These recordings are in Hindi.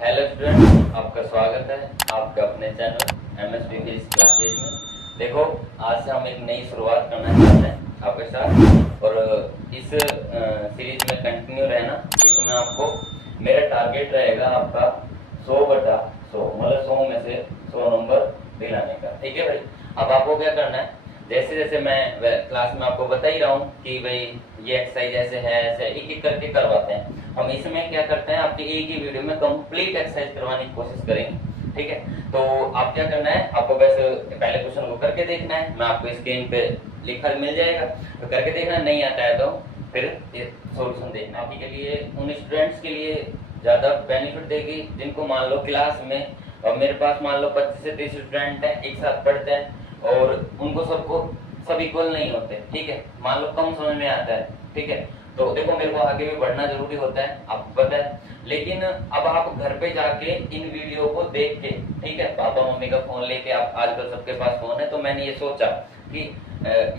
हेलो स्टूडेंट, आपका स्वागत है आपके अपने चैनल एमएसपी फिजिक्स क्लासेज में। देखो, आज से हम एक नई शुरुआत करना चाहते हैं आपके साथ और इस सीरीज में कंटिन्यू रहना। इसमें आपको मेरा टारगेट रहेगा आपका 100/100, मतलब 100 में से 100 नंबर दिलाने का। ठीक है भाई। अब आपको क्या करना है, जैसे जैसे मैं क्लास में आपको बता ही रहा हूँ कि भाई ये एक्सरसाइज ऐसे है, ऐसे एक एक करके करवाते हैं हम। इसमें क्या करते हैं, आपकी एक ही वीडियो में कंप्लीट एक्सरसाइज करवाने की कोशिश करेंगे। ठीक है, तो आप क्या करना है, आपको बस पहले क्वेश्चन को करके देखना है। मैं आपको स्क्रीन पे लिखा मिल जाएगा, तो करके देखना। नहीं आता है तो फिर सोल्यूशन देखना। आप के लिए, उन स्टूडेंट्स के लिए ज्यादा बेनिफिट देगी जिनको मान लो क्लास में, और मेरे पास मान लो 25 से 30 स्टूडेंट है, एक साथ पढ़ते हैं और उनको सब इक्वल नहीं होते। ठीक है, मान लो कम समझ में आता है। ठीक है, तो देखो मेरे को आगे भी बढ़ना जरूरी होता है, आपको पता है। लेकिन अब आप घर पे जाके इन वीडियो को देख के, ठीक है, पापा मम्मी का फोन लेके, आप आजकल सबके पास फोन है, तो मैंने ये सोचा कि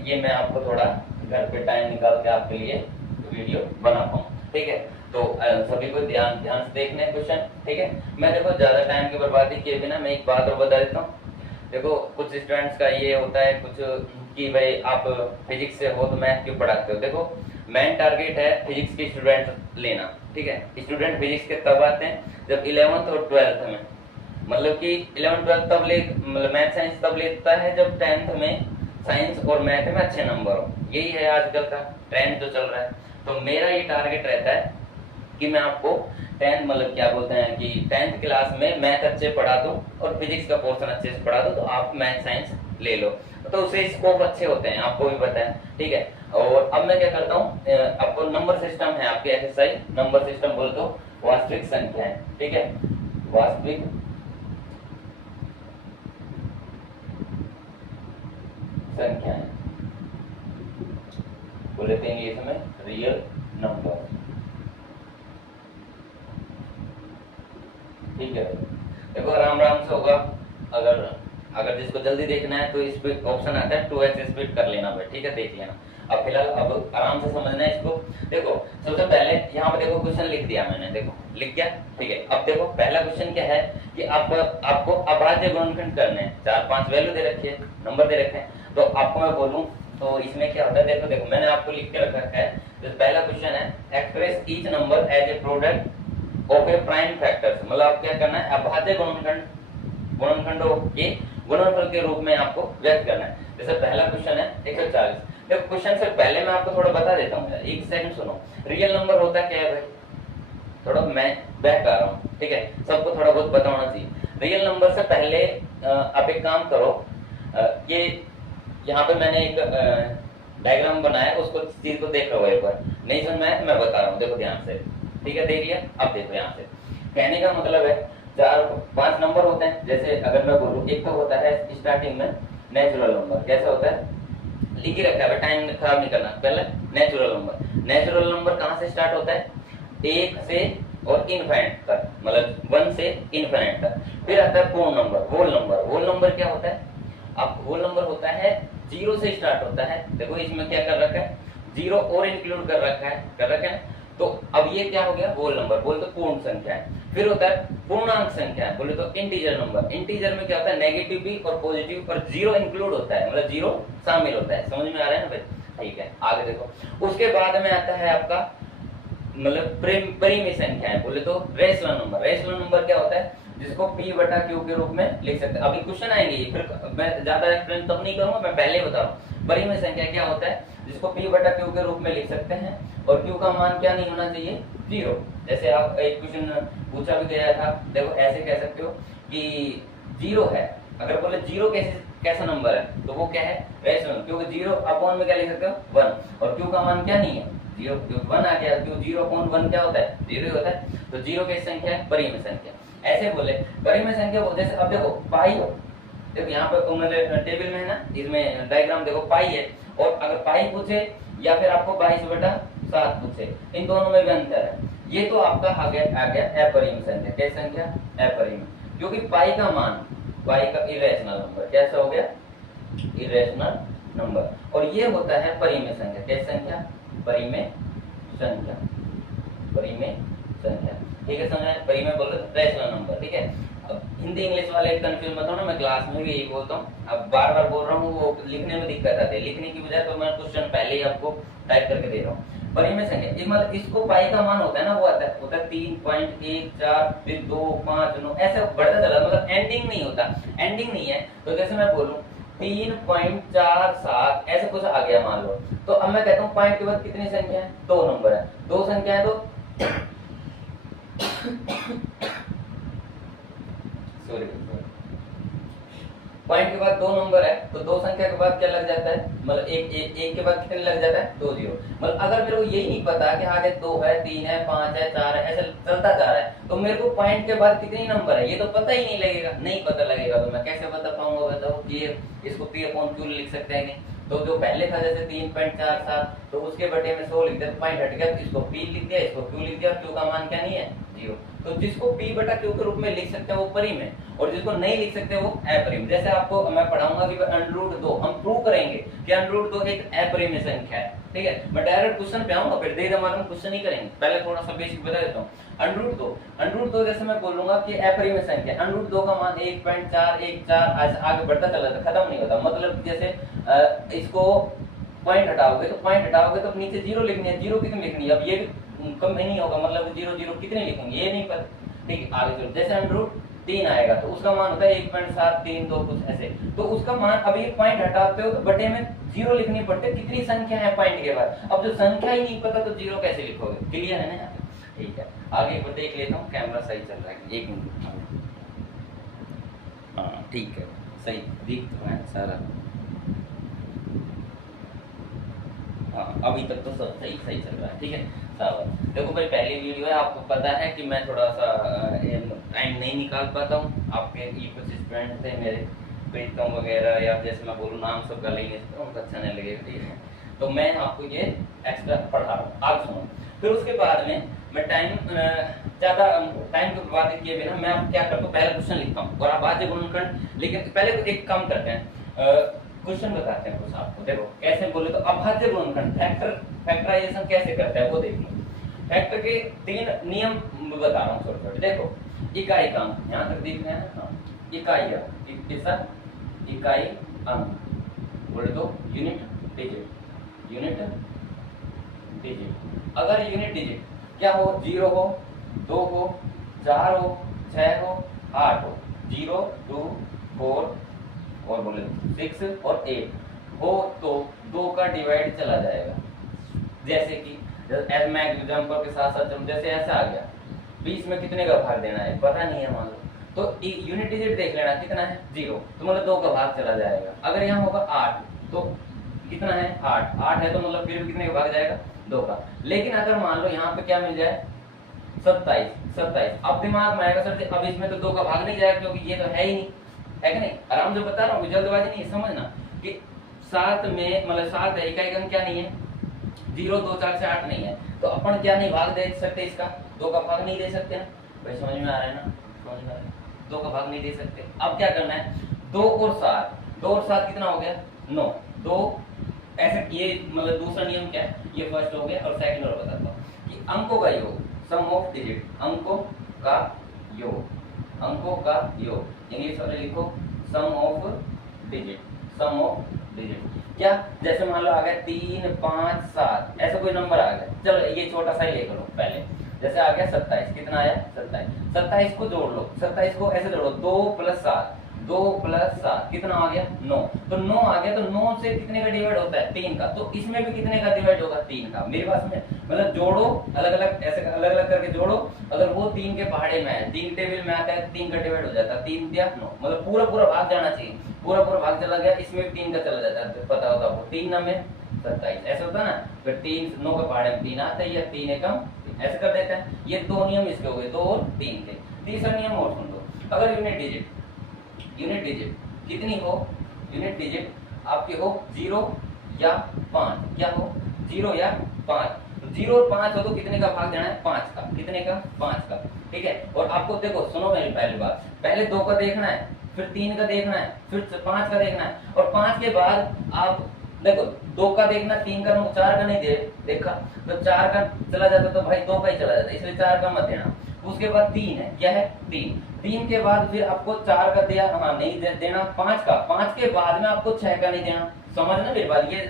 ये मैं आपको थोड़ा घर पे टाइम निकाल के आपके लिए वीडियो बना पाऊँ। ठीक है, तो सभी को ध्यान से देखना है क्वेश्चन। ठीक है, मैं देखो ज्यादा टाइम की बर्बादी किए बिना मैं एक बात और बता देता हूँ। देखो कुछ स्टूडेंट्स का ये होता है कुछ कि भाई आप फिजिक्स से हो तो मैथ क्यों पढ़ाते हो। देखो मेन टारगेट है फिजिक्स के स्टूडेंट लेना। ठीक है, स्टूडेंट फिजिक्स के तब आते हैं जब 11th और 12th में, मतलब कि 11th 12th तब ले, मतलब मैथ साइंस तब लेता है जब 10th में साइंस और मैथ में अच्छे नंबर हो। यही है आजकल का ट्रेंड जो चल रहा है। तो मेरा ये टारगेट रहता है कि मैं आपको 10 मतलब क्या बोलते हैं कि 10th क्लास में मैथ अच्छे पढ़ा दूं और फिजिक्स का पोर्शन अच्छे से पढ़ा दूं, तो आप मैथ साइंस ले लो, तो उससे स्कोप अच्छे होते हैं, आपको भी पता है। ठीक है, और अब मैं क्या करता हूँ, आपको नंबर सिस्टम है आपके एक्सरसाइज, नंबर सिस्टम बोल दो वास्तविक संख्या है। ठीक है, वास्तविक संख्या है, बोले थे इंग्लिश में रियल नंबर। ठीक है, देखो आराम से होगा। अगर जिसको जल्दी देखना है तो इस पे ऑप्शन आता है 2x स्पीड कर लेना भाई। ठीक है, देख लेना। अब फिलहाल अब आराम से समझना है इसको। देखो सबसे पहले यहाँ पे देखो क्वेश्चन लिख दिया मैंने, देखो लिख गया। ठीक है, अब देखो पहला क्वेश्चन क्या है कि आपको अभाज्य गुणनखंड करने हैं। 4-5 वैल्यू दे रखी है, नंबर दे रखे हैं, तो आपको मैं बोलूं तो इसमें क्या होता है। देखो मैंने आपको लिख के रखा है। तो पहला क्वेश्चन है express each number as a product of a prime factors, मतलब आप क्या करना है, अभाज्य गुणनखंडों के गुणनफल के रूप में आपको व्यक्त करना है। जैसे पहला क्वेश्चन है 140। देखो क्वेश्चन से पहले मैं आपको थोड़ा बता देता हूँ, एक सेकंड सुनो। रियल नंबर होता क्या है भाई, थोड़ा मैं बैक आ रहा हूँ। ठीक है, सबको थोड़ा बहुत पता होना चाहिए। रियल नंबर से पहले आप एक काम करो, ये यहाँ पे मैंने एक डायग्राम बनाया, उसको चीज को देख लो एक बार। नहीं समझ में आया मैं बता रहा हूँ, देखो ध्यान से। ठीक है, देख लिया। अब देखो यहाँ से कहने का मतलब है 4-5 नंबर होते हैं। जैसे अगर मैं बोलूँ, एक तो होता है स्टार्टिंग में नेचुरल नंबर। कैसा होता है, लिख ही रखा है, टाइम खराब नहीं करना। पहले नेचुरल नंबर कहाँ से स्टार्ट होता है, 1 से और इनफाइनाइट तक, मतलब 1 से इनफाइनाइट तक। फिर आता है पूर्ण नंबर, होल नंबर क्या होता है, अब होल नंबर होता है 0 से स्टार्ट होता है। देखो इसमें क्या कर रखा है, 0 और इंक्लूड कर रखा है। तो अब ये क्या हो गया, होल नंबर, बोले तो पूर्ण संख्या है। फिर होता है पूर्णांक संख्या, बोले तो इंटीजर नंबर। इंटीजर में क्या होता है, नेगेटिव भी और पॉजिटिव, पर 0 इंक्लूड होता है, मतलब 0 शामिल होता है। समझ में आ रहा है ना भाई। ठीक है, आगे देखो। उसके बाद में आता है आपका मतलब परिमेय संख्या है, बोले तो रेशनल नंबर क्या होता है, जिसको p/q के रूप में लिख सकते हैं। अभी क्वेश्चन आएंगे, फिर मैं ज्यादा एक्सप्लेन तब नहीं करूंगा, मैं पहले बता रहा हूँ। परिमेय संख्या क्या होता है, जिसको p/q के रूप में लिख सकते हैं, और q का मान क्या नहीं होना चाहिए, 0। जैसे आप एक क्वेश्चन पूछा भी गया था, देखो ऐसे कह सकते हो कि 0 है। अगर बोले 0 कैसा नंबर है, तो वो क्या है, रेशनल, क्योंकि 0 अपॉन में क्या लिख सकते हो, 1, और q का मान क्या नहीं है, 0, 1 आ गया। क्यों 0/1 क्या होता है, 0 होता है। तो 0 कैसी संख्या है, परिमेय संख्या। ऐसे बोले परिमेय संख्या बोलते। जैसे अब देखो पाई हो, देखो यहाँ पे मेरे टेबल में है ना, इसमें डायग्राम देखो पाई है, और अगर पाई पूछे या फिर आपको 22/7 पूछे, इन दोनों में भी अंतर है। ये तो आपका आ गया अपरिमेय संख्या। कैसी संख्या, अपरिमेय, क्योंकि पाई का मान, पाई का इरेशनल नंबर, कैसा हो गया, इरेशनल नंबर। और ये होता है परिमेय संख्या। कैसी संख्या, परिमेय संख्या। ठीक है, समझ परिमेय बोलो रेशनल नंबर। हिंदी इंग्लिश वाले कंफ्यूज मत हो ना, मैं क्लास में भी यही बोलता हूँ, अब बार बार बोल रहा हूँ, वो लिखने में दिक्कत आती है, लिखने की बजाय तो मैं क्वेश्चन पहले ही आपको टाइप करके दे रहा हूँ। परिमेय संख्या मतलब इसको पाई का मान होता है ना, वो होता है 3.14 फिर 2 5 9 ऐसे बढ़ता चला, मतलब एंडिंग नहीं होता, एंडिंग नहीं है। तो जैसे मैं बोलूं 3.47 ऐसे कुछ आ गया मान लो, तो अब मैं कहता हूँ पॉइंट के बाद कितनी संख्या है, 2 नंबर है, 2 संख्या है तो सॉरी पॉइंट के बाद 2 नंबर है, तो 2 संख्या के बाद क्या लग जाता है, मतलब एक के बाद कितने लग जाता है, 2 जीरो। मतलब अगर मेरे को यही नहीं पता कि आगे 2 है 3 है 5 है 4 है ऐसे चलता जा रहा है, तो मेरे को पॉइंट के बाद कितनी नंबर है ये तो पता ही नहीं लगेगा, नहीं पता लगेगा तो मैं कैसे बता पाऊंगा, बताओ कि इसको P/Q लिख सकते हैं कि, तो जो पहले था जैसे 3.47 तो उसके बटे में 100 लिख दिया, पॉइंट हट गया, तो इसको P लिख दिया, इसको Q लिख दिया, Q का मान क्या नहीं है, 0। तो जिसको P/Q के रूप में लिख सकते हैं वो परिमेय, और जिसको नहीं लिख सकते वो अपरिमेय। जैसे आपको मैं पढ़ाऊंगा कि √2 हम प्रूव करेंगे कि √2 एक अपरिमेय संख्या है, ठीक है। मैं डायरेक्ट क्वेश्चन पे आऊंगा, फिर धीरे धीरे क्वेश्चन ही करेंगे, पहले थोड़ा सा बेसिक बता देता हूँ। √2 जैसे मैं बोलूंगा कि अपरिमेय संख्या, √2 का मान 1.414 आगे बढ़ता चला जाता, खत्म नहीं होता। मतलब जैसे इसको पॉइंट हटाओगे तो नीचे 0 लिखनी है, 0 कितनी लिखनी है, अब ये भी कम नहीं होगा, मतलब 0 0 कितने लिखेंगे ये नहीं पता, ठीक है। आगे चलो, जैसे √3 आएगा तो उसका मान होता है 1.732 कुछ ऐसे, तो उसका मान अभी पॉइंट हटाते हो तो बटे में 0 लिखनी पड़ती है, कितनी संख्या है पॉइंट के बाद, अब जो संख्या ही नहीं पता तो 0 कैसे लिखोगे, क्लियर है ना, ठीक है। आगे एक बार देख लेता हूँ, कैमरा सही चल रहा है, एक मिनट, हाँ ठीक है, सही दिख तो है सारा, हाँ अभी तक तो सब सही चल रहा है, ठीक है। सब देखो भाई, पहली वीडियो है, आपको पता है कि मैं थोड़ा सा टाइम नहीं निकाल पाता हूँ, आपके कुछ स्टूडेंट थे मेरे प्रीतम वगैरह, या जैसे मैं बोलूँ नाम सबका लेंगे तो उनको अच्छा नहीं लगेगा, ठीक है। तो मैं आपको ये एक्स्ट्रा पढ़ा रहा हूँ, आप सुनो। फिर उसके बाद में मैं ज़्यादा टाइम को बर्बाद किए बिना मैं आप क्या करता हूँ, पहला क्वेश्चन लिखता हूँ और आप भाज्य गुणनखंड, लेकिन पहले तो एक काम करते हैं, क्वेश्चन बताते हैं कुछ आपको, देखो कैसे बोले तो अभाज्य गुणनखंड फैक्टराइजेशन कैसे करते हैं वो देख लो। फैक्टर के 3 नियम बता रहा हूँ छोटे छोटे, देखो इकाई का अंक यहाँ तक दिख रहे हैं, हाँ इकाई अंक बोले तो यूनिट डिजिट। अगर यूनिट डिजिट क्या हो, 0 हो, 2 हो, 4 हो, 6 हो, 8 हो, 0 2 4 और बोले 6 और 8 हो, तो 2 का डिवाइड चला जाएगा। जैसे कि मैं एग्जांपल के साथ साथ जैसे ऐसा आ गया, 20 में कितने का भाग देना है पता नहीं है मान लो, तो यूनिट डिजिट देख लेना कितना है, 0, तो मतलब 2 का भाग चला जाएगा। अगर यहाँ होगा 8 तो कितना है, 8 है तो मतलब फिर भी कितने का भाग जाएगा, 2 का। लेकिन अगर मान लो यहाँ पे क्या मिल जाए, 27, अब दिमाग में आएगा सर अब इसमें तो 2 का भाग नहीं जाएगा क्योंकि ये तो है ही नहीं, है कि नहीं। आराम से बता रहा हूँ, जल्दबाजी नहीं, समझना कि 7 में मतलब 7 है, इकाई अंक क्या नहीं है, 0 2 4 से 8 नहीं है, तो अपन क्या नहीं भाग दे सकते, इसका 2 का भाग नहीं दे सकते ना भाई, समझ में आ रहा है ना, समझ में आ रहा है, 2 का भाग नहीं दे सकते। अब क्या करना है, 2 और 7 कितना हो गया, 9, 2 ऐसे, ये मतलब दूसरा नियम क्या है, ये फर्स्ट हो गया। और सेकंड और बताता हूँ कि अंकों का योग, सम ऑफ डिजिट, अंकों का योग, इंग्लिश वाले लिखो सम ऑफ डिजिट। क्या, जैसे मान लो आ गया 3 5 7 ऐसा कोई नंबर आ गया, चलो ये छोटा सा ही ले लो पहले, जैसे आ गया 27, कितना आया 27 को जोड़ लो, 27 को ऐसे जोड़ो, 2 + 7 कितना आ गया 9, तो 9 आ गया, तो 9 से कितने का डिवाइड होता है, 3 का, तो इसमें भी कितने का डिवाइड होगा, 3 का। मेरे पास में मतलब जोड़ो, अलग अलग ऐसे अलग अलग करके जोड़ो, अगर वो 3 के पहाड़े में है, 3 टेबल में आता है, 3 का डिवाइड हो जाता है, 3 दिया 9, मतलब पूरा भाग जाना चाहिए, पूरा भाग चला गया, इसमें भी 3 का चला जाता है, पता होता है 3 9 में 27 ऐसा होता है ना, फिर 3 9 के पहाड़े में 3 आता है, या 3 एकम ऐसे कर देते हैं। ये 2 नियम इसके हो गए, 2 और 3 के। तीसरा नियम और सुन लो, अगर यूनिट डिजिट कितनी हो, यूनिट डिजिट आपके हो 0 या 5, क्या हो 0 या 5, 0 और 5 हो तो कितने का भाग देना है, 5 का, कितने का 5 का, ठीक है। और आपको देखो सुनो मेरी पहली बात, पहले 2 का देखना है, फिर 3 का देखना है, फिर 5 का देखना है, और 5 के बाद आप देखो 2 का देखना, 3 का 4 का नहीं देखा तो 4 का चला जाता तो भाई 2 का ही चला जाता, इसलिए 4 का मत देना। उसके बाद 3 है, क्या है 3, 3 के बाद फिर आपको 4 का दिया, हाँ नहीं देना, 5 का, 5 के बाद में आपको 6 का नहीं देना, समझना मेरी बात, ये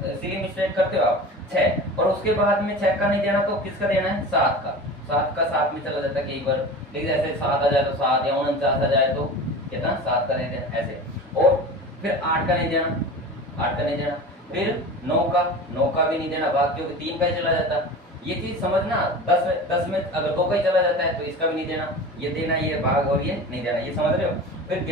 सीधी मिस्टेक करते हो आप, 6 और उसके बाद में 6 का नहीं देना तो किसका देना है 7 का, 7 का 7 में चला जाता है कई बार, लेकिन ऐसे 7 आ जाए तो 7 या 49 आ जाए तो कितना 7 का नहीं देना ऐसे, और फिर 8 का नहीं देना, 8 का नहीं देना, फिर 9 का भी नहीं देना भाग, क्योंकि 3 का ही चला जाता, ये चीज समझना, 10 में अगर 2 का ही चला जाता है तो इसका भी नहीं देना, ये देना ये भाग और ये नहीं देना, ये समझ रहे हो। फिर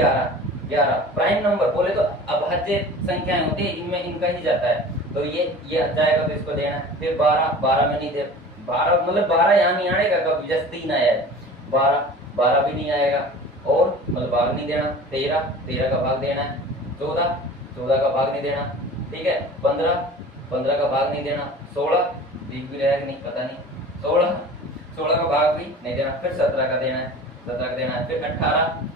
11 प्राइम नंबर बोले तो अभाज्य संख्याएं होती है, इनमें इनका ही जाता है, तो ये जाएगा तो इसको देना है। फिर 12 में नहीं दे, 12 मतलब 12 यहाँ नहीं आएगा, कभी जैसे 3 आया है, 12 भी नहीं आएगा, और मतलब भाग नहीं देना, 13 का भाग देना है, 14 का भाग नहीं देना, ठीक है, 15 का भाग नहीं देना, 16 एक भी रहेगा नहीं पता नहीं, 16 का भाग भी नहीं देना, फिर 17 का देना है, 17 का देना है, फिर 18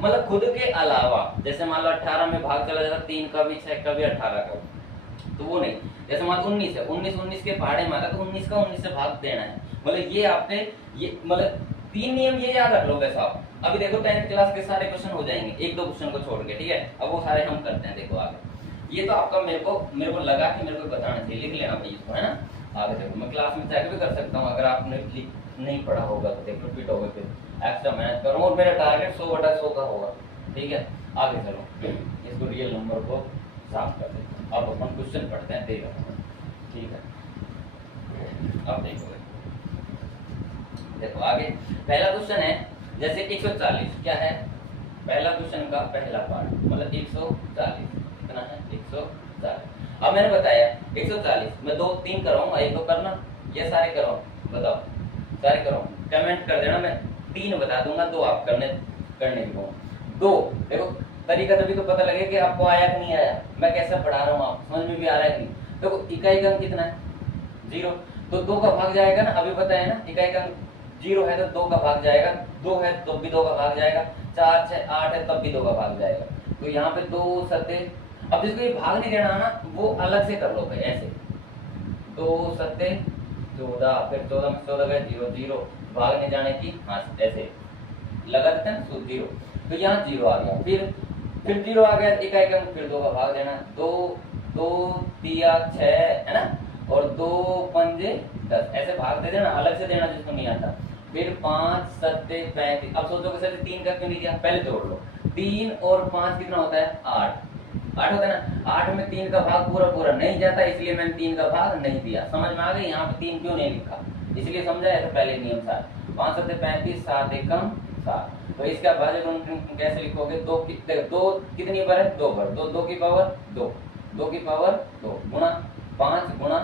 मतलब खुद के अलावा, जैसे मान लो 18 में भाग चला जाता 3 का भी 6 का भी 18 का, तो वो नहीं, जैसे मान 19 है, 19 के पहाड़े में आता तो 19 का 19 से भाग देना है, मतलब ये आपने ये मतलब 3 नियम ये याद रख लो वैसा आप। अभी देखो 10th क्लास के सारे क्वेश्चन हो जाएंगे, 1-2 क्वेश्चन को छोड़ के, ठीक है, अब वो सारे हम करते हैं, देखो आगे, ये तो आपका मेरे को लगा कि मेरे को बताना चाहिए, लिख लेना भाई इसको, है ना, आगे देखो मैं क्लास में चेक भी कर सकता हूँ, अगर आपने नहीं पढ़ा होगा तो देखो रिपीट होगा, फिर एक्स्ट्रा मेहनत करूँ, और मेरा टारगेट 100/100 का होगा, ठीक है। आगे चलो इसको रियल नंबर को साफ कर देते हैं, अब अपन क्वेश्चन पढ़ते हैं 13 नंबर, ठीक है। अब देखो आगे पहला क्वेश्चन है, जैसे 140 क्या है, पहला क्वेश्चन का पहला पार्ट मतलब 140 कितना है 140। अब मैंने बताया 140 मैं 2-3 कराऊंगा, एक तो करना, ये सारे करो, बताओ सारे करो, कमेंट कर देना, मैं 3 बता दूंगा, 2 आप करने की को 2 देखो तरीका तभी तो पता लगे कि आपको आया कि नहीं आया, मैं कैसे पढ़ा रहा हूँ, आप समझ में भी आ रहा है कि नहीं। देखो इकाई का अंक कितना है 0, तो 2 का भाग जाएगा ना, अभी बताया ना, इकाई का अंक 0 है तो 2 का भाग जाएगा, 2 है तो भी 2 का भाग जाएगा, 4, 6, 8 है तब भी 2 का भाग जाएगा, तो यहाँ पे 2 सत्ते, अब जिसको ये भाग नहीं देना ना वो अलग से कर लो भाई, ऐसे 2 सत्ते 14, फिर 14 में 14 गए 0 0, भाग नहीं जाने की, हाँ ऐसे लगा देते हैं 0, तो यहाँ 0 आ गया, फिर 0 आ गया, इकाई का फिर 2 का भाग देना, 2 3 6 है ना, और 2 पंजे 10, ऐसे भाग दे देना, अलग से देना जिसको नहीं आता। फिर 5 सत्ते 35, अब सोचो कि 3 का क्यों नहीं दिया, पहले जोड़ लो, 3 और 5 कितना होता है 8 होता है ना, 8 में 3 का भाग पूरा नहीं जाता, इसलिए मैंने 3 का भाग नहीं दिया, समझ में आ गई, यहाँ पे 3 क्यों नहीं लिखा, इसलिए समझा है, तो पहले नियम 7, 5 सत्ते 35, 7 एकम 7, तो इसका भाज्य गुणनखंड कैसे लिखोगे, 2 कितनी बार है 2 बार, 2 की पावर 2 की पावर 2 गुणा 5 गुणा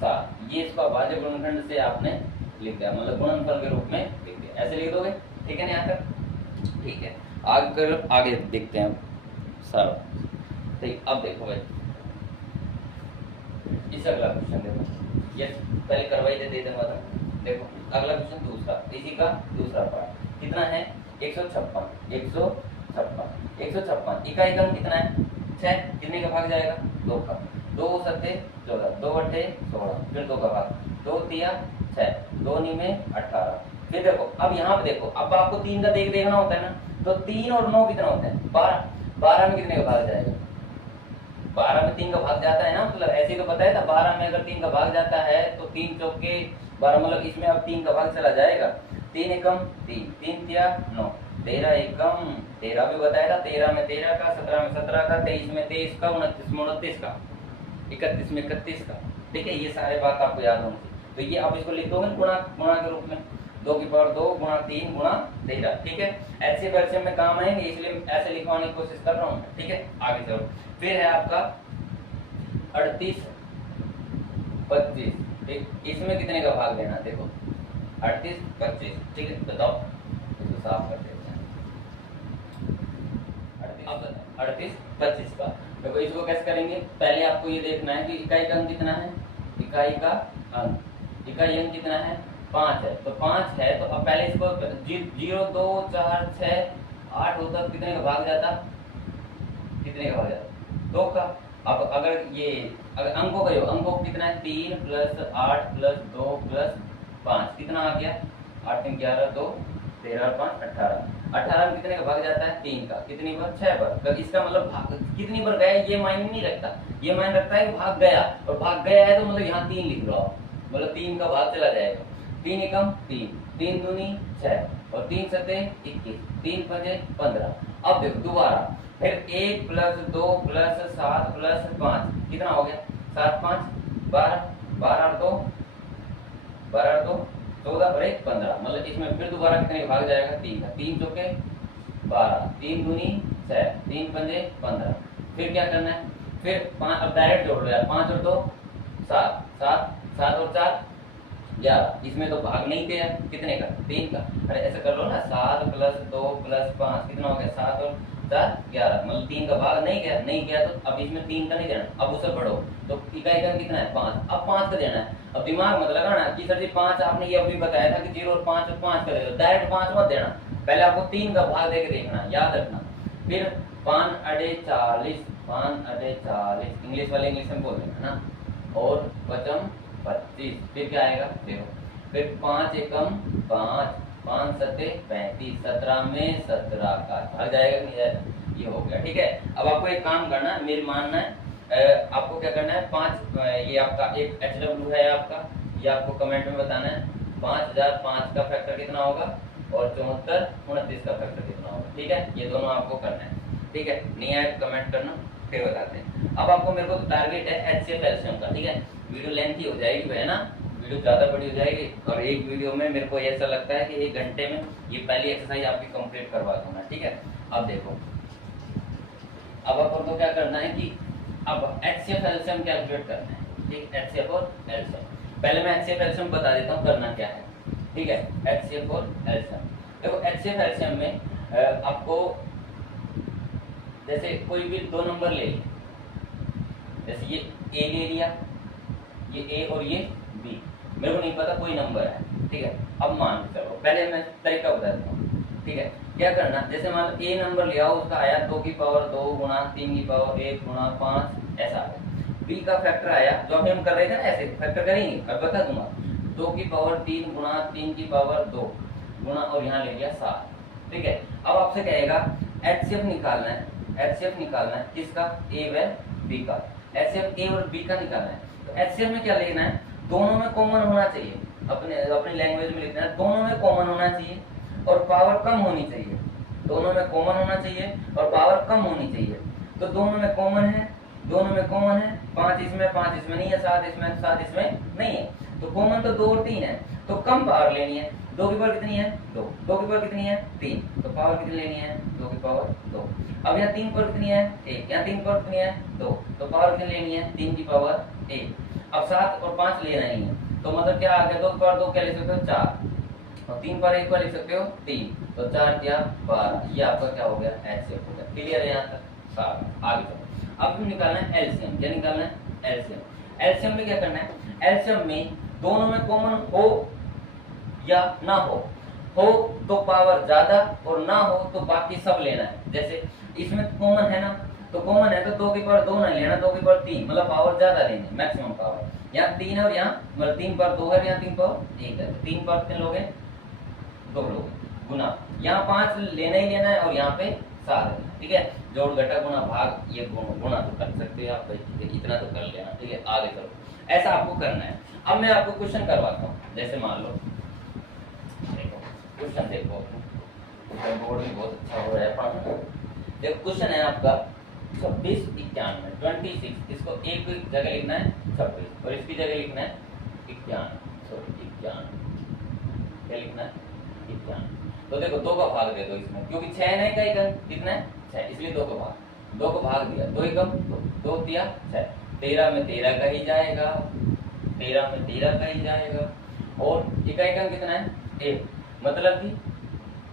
7, ये इसका भाज्य गुणनखंड से आपने लिख दिया, मतलब गुणनफल के रूप में लिख दिया, ऐसे लिख दोगे, ठीक है ना यहाँ तक, ठीक है। आगे देखते हैं सर, ठीक, अब देखो भाई इस अगला क्वेश्चन देखो, ये पहले करवाई दे देते हैं, देखो अगला क्वेश्चन दूसरा, इसी का दूसरा पार्ट कितना है 156, इकाई का कितना है 6, कितने का भाग जाएगा 2 का, 2 सत्ते 14, 2 बट्टे 16, फिर 2 का भाग, 2 तिया 6, 2 नी में 18, फिर देखो अब यहाँ पे देखो, अब आपको 3 का देखना होता है ना, तो 3 और 9 कितना होता है 12 में कितने का भाग जाएगा, 12 में 3 का भाग जाता है ना, मतलब ऐसे ही तो बताया था, 12 में अगर 3 का भाग जाता है तो 3 चौके 12, मतलब इसमें अब 3 का भाग चला जाएगा, 3 एकम 3 तिया 9, 13 एकम 13 भी बताया था, 13 में 13 का, 17 में 17 का, 23 में 23 का, 29 में 29 का, 31 में 31 का, ठीक है, ये सारे बात आपको याद होंगे, तो ये आप इसको लिख दोगे गुणा के रूप में, 2 की पावर 2 गुणा 3 गुणा 13, ठीक है, ऐसे वर्षन में काम आएंगे, इसलिए ऐसे लिखवाने की कोशिश कर रहा हूँ, ठीक है। आगे चलो, फिर है आपका 38 25, ठीक, इसमें कितने का भाग देना, देखो 38 25, ठीक है, बताओ, इसको साफ कर देते हैं, 38 25 का, देखो इसको कैसे करेंगे, पहले आपको ये देखना है कि इकाई का अंक कितना है, इकाई अंक कितना है 5 है, तो 5 है, तो अब पहले इसको 0 2 4 6 8 होता तो कितने का भाग जाता, 2 का। अब अगर अंकों का योग, अंकों कितना है 3 + 8 + 2 + 5 कितना आ गया 8 3 11 2 13 और 5 18। 18 में कितने का भाग जाता है? 3 का। कितनी बार? 6 बार। तो इसका मतलब भाग कितनी बार गया ये मायने नहीं रखता, ये मायने रखता है कि भाग गया, और भाग गया है तो मतलब यहाँ 3 लिख लो आप, मतलब 3 का भाग चला जाएगा। 3 एकम 3, 3 दूनी 6 और 3 सते 21, 3 पंजे 15। अब देखो दोबारा फिर 1 प्लस 2 प्लस 7 प्लस 5 कितना हो गया? 7 5 12, 12 और 2 12 और 2 14 और 1 15। मतलब इसमें फिर दोबारा कितने का भाग जाएगा? 3 का। 3 चौके 12, 3 दूनी 6, 3 पंजे 15। फिर क्या करना है? फिर 5 अब डायरेक्ट जोड़ रहे हैं, 5 और 2 7, 7 7 और 4 11। इसमें तो भाग नहीं दिया कितने का? 3 का। अरे ऐसा कर लो ना, 7 प्लस 2 प्लस 5 कितना हो गया? 7 और 4 11। मतलब 3 का भाग नहीं गया, नहीं गया तो अब इसमें 3 का नहीं देना, अब उसे बढ़ो तो इकाई का कितना है? 5। अब 5 का देना है। अब दिमाग मत लगाना कि सर जी 5 आपने ये अभी बताया था कि 0 और 5 और 5 का दे दो, डायरेक्ट 5 मत देना, पहले आपको 3 का भाग देके देखना, याद रखना। फिर 5 अड़े 40, 5 अड़े 40 इंग्लिश वाले इंग्लिश में बोल देना ना, और पचम 25। फिर क्या आएगा? देखो फिर 5 एकम 5, 5 सते 35, 17 में 17 का भाग जाएगा नहीं जाएगा? ये हो गया। ठीक है, अब आपको एक काम करना है, मेरी मानना है, आपको क्या करना है? 5 ये आपका एक HW है आपका, ये आपको कमेंट में बताना है 5005 का फैक्टर कितना होगा और 74 29 का फैक्टर कितना होगा। ठीक है, ये दोनों आपको करना है। ठीक है, नहीं आए तो कमेंट करना, फिर बताते हैं। अब आपको मेरे को टारगेट है HCF एल्शियम का। ठीक है, वीडियो लेंथी हो जाएगी है ना, वीडियो ज्यादा बड़ी हो जाएगी, और एक वीडियो में मेरे को ऐसा लगता है कि 1 घंटे में ये पहली एक्सरसाइज आपकी कंप्लीट करवा दूंगा। ठीक है, अब देखो, अब आपको क्या करना है कि अब HCF एल्शियम कैलकुलेट करना है। ठीक, HCF और एल्शियम। पहले मैं HCF एल्शियम बता देता हूँ करना क्या है। ठीक है, HCF और एल्शियम। देखो HCF एल्शियम में आपको जैसे कोई भी 2 नंबर ले ली, जैसे ये A ले लिया, ये A और ये B, मेरे को नहीं पता कोई नंबर है। ठीक है, अब मान के चलो, पहले मैं तरीका बता देता हूँ। ठीक है, क्या करना, जैसे मान लो A नंबर लिया, उसका आया 2 की पावर 2 गुणा 3 की पावर 1 गुणा 5 ऐसा आया। B का फैक्टर आया, जो अभी हम कर रहे थे ना, ऐसे फैक्टर करेंगे, अब बता दूंगा 2 की पावर 3 गुणा 3 की पावर 2 गुणा, और यहाँ ले लिया 7। ठीक है, अब आपसे कहेगा HCF निकालना है, HCF निकालना है किसका? A व B का। HCF A और B का निकालना है, तो HCF में क्या लेना है? दोनों में कॉमन होना चाहिए, अपनी लैंग्वेज में लिखना है, दोनों में कॉमन होना चाहिए और पावर कम होनी चाहिए। दोनों में कॉमन होना चाहिए और पावर कम होनी चाहिए। तो दोनों में कॉमन है, दोनों में कॉमन है, 5 इसमें 5 इसमें नहीं है, 7 इसमें 7 इसमें नहीं है, तो कॉमन तो 2 और 3 है, तो कम पावर लेनी है। 2 की पावर कितनी है? 2। 2 की पावर कितनी है? 3, तो पावर कितनी लेनी है? 2 की पावर 2। अब यहाँ 3 पावर कितनी है? 1। यहाँ 3 पावर कितनी है? 2, तो पावर कितनी लेनी है? 3 की पावर 1। अब 7 और 5 लेना ही है, तो मतलब क्या आ गया? 2 की पावर 2 क्या लिख सकते हो? 4, और 3 पावर 1 पर लिख सकते हो 3, तो 4 क्या 12। ये आपका क्या हो गया? HCF हो गया। क्लियर है यहाँ तक? सारा आगे चलो। अब निकालना है एलसीएम। क्या निकालना है? एलसीएम। एलसीएम में क्या करना है? एलसीएम में दोनों में कॉमन हो या ना हो तो पावर ज्यादा, और ना हो तो बाकी सब लेना है। जैसे इसमें कॉमन है ना, तो कॉमन है तो 2 की पावर 2 नहीं लेना, 2 की पावर 3, मतलब पावर ज्यादा लेनी, मैक्सिमम पावर। यहाँ 3 है और यहाँ मतलब 3 पावर 2 है, यहाँ 3 पावर 1 है, 3 पावर कितने लोग हैं? 2 लोग, गुना यहाँ 5 लेना ही लेना है और यहाँ पे 7 है। ठीक है, जोड़ घटा गुना भाग, ये गुना तो कर सकते हैं आप, इतना तो कर लेना। ठीक है, आगे चलो, ऐसा आपको करना है। अब मैं आपको क्वेश्चन करवाता हूँ। जैसे मान लो, देखो क्वेश्चन, देखो बोर्ड भी बहुत अच्छा हो रहा है पढ़ाना। देखो क्वेश्चन है आपका 26 91 26, इसको एक जगह लिखना है 26 और इसकी जगह लिखना है 91, क्या लिखना है? 91। तो देखो 2 का भाग दे दो इसमें, क्योंकि 6 नहीं का एकम कितना है? 6, इसलिए 2 का भाग, 2 को भाग दिया, 2 एकम 2 दिया 6, 13 में 13 का ही जाएगा, 13 में 13 का ही जाएगा, और इकाई एकम कितना है? 1, मतलब कि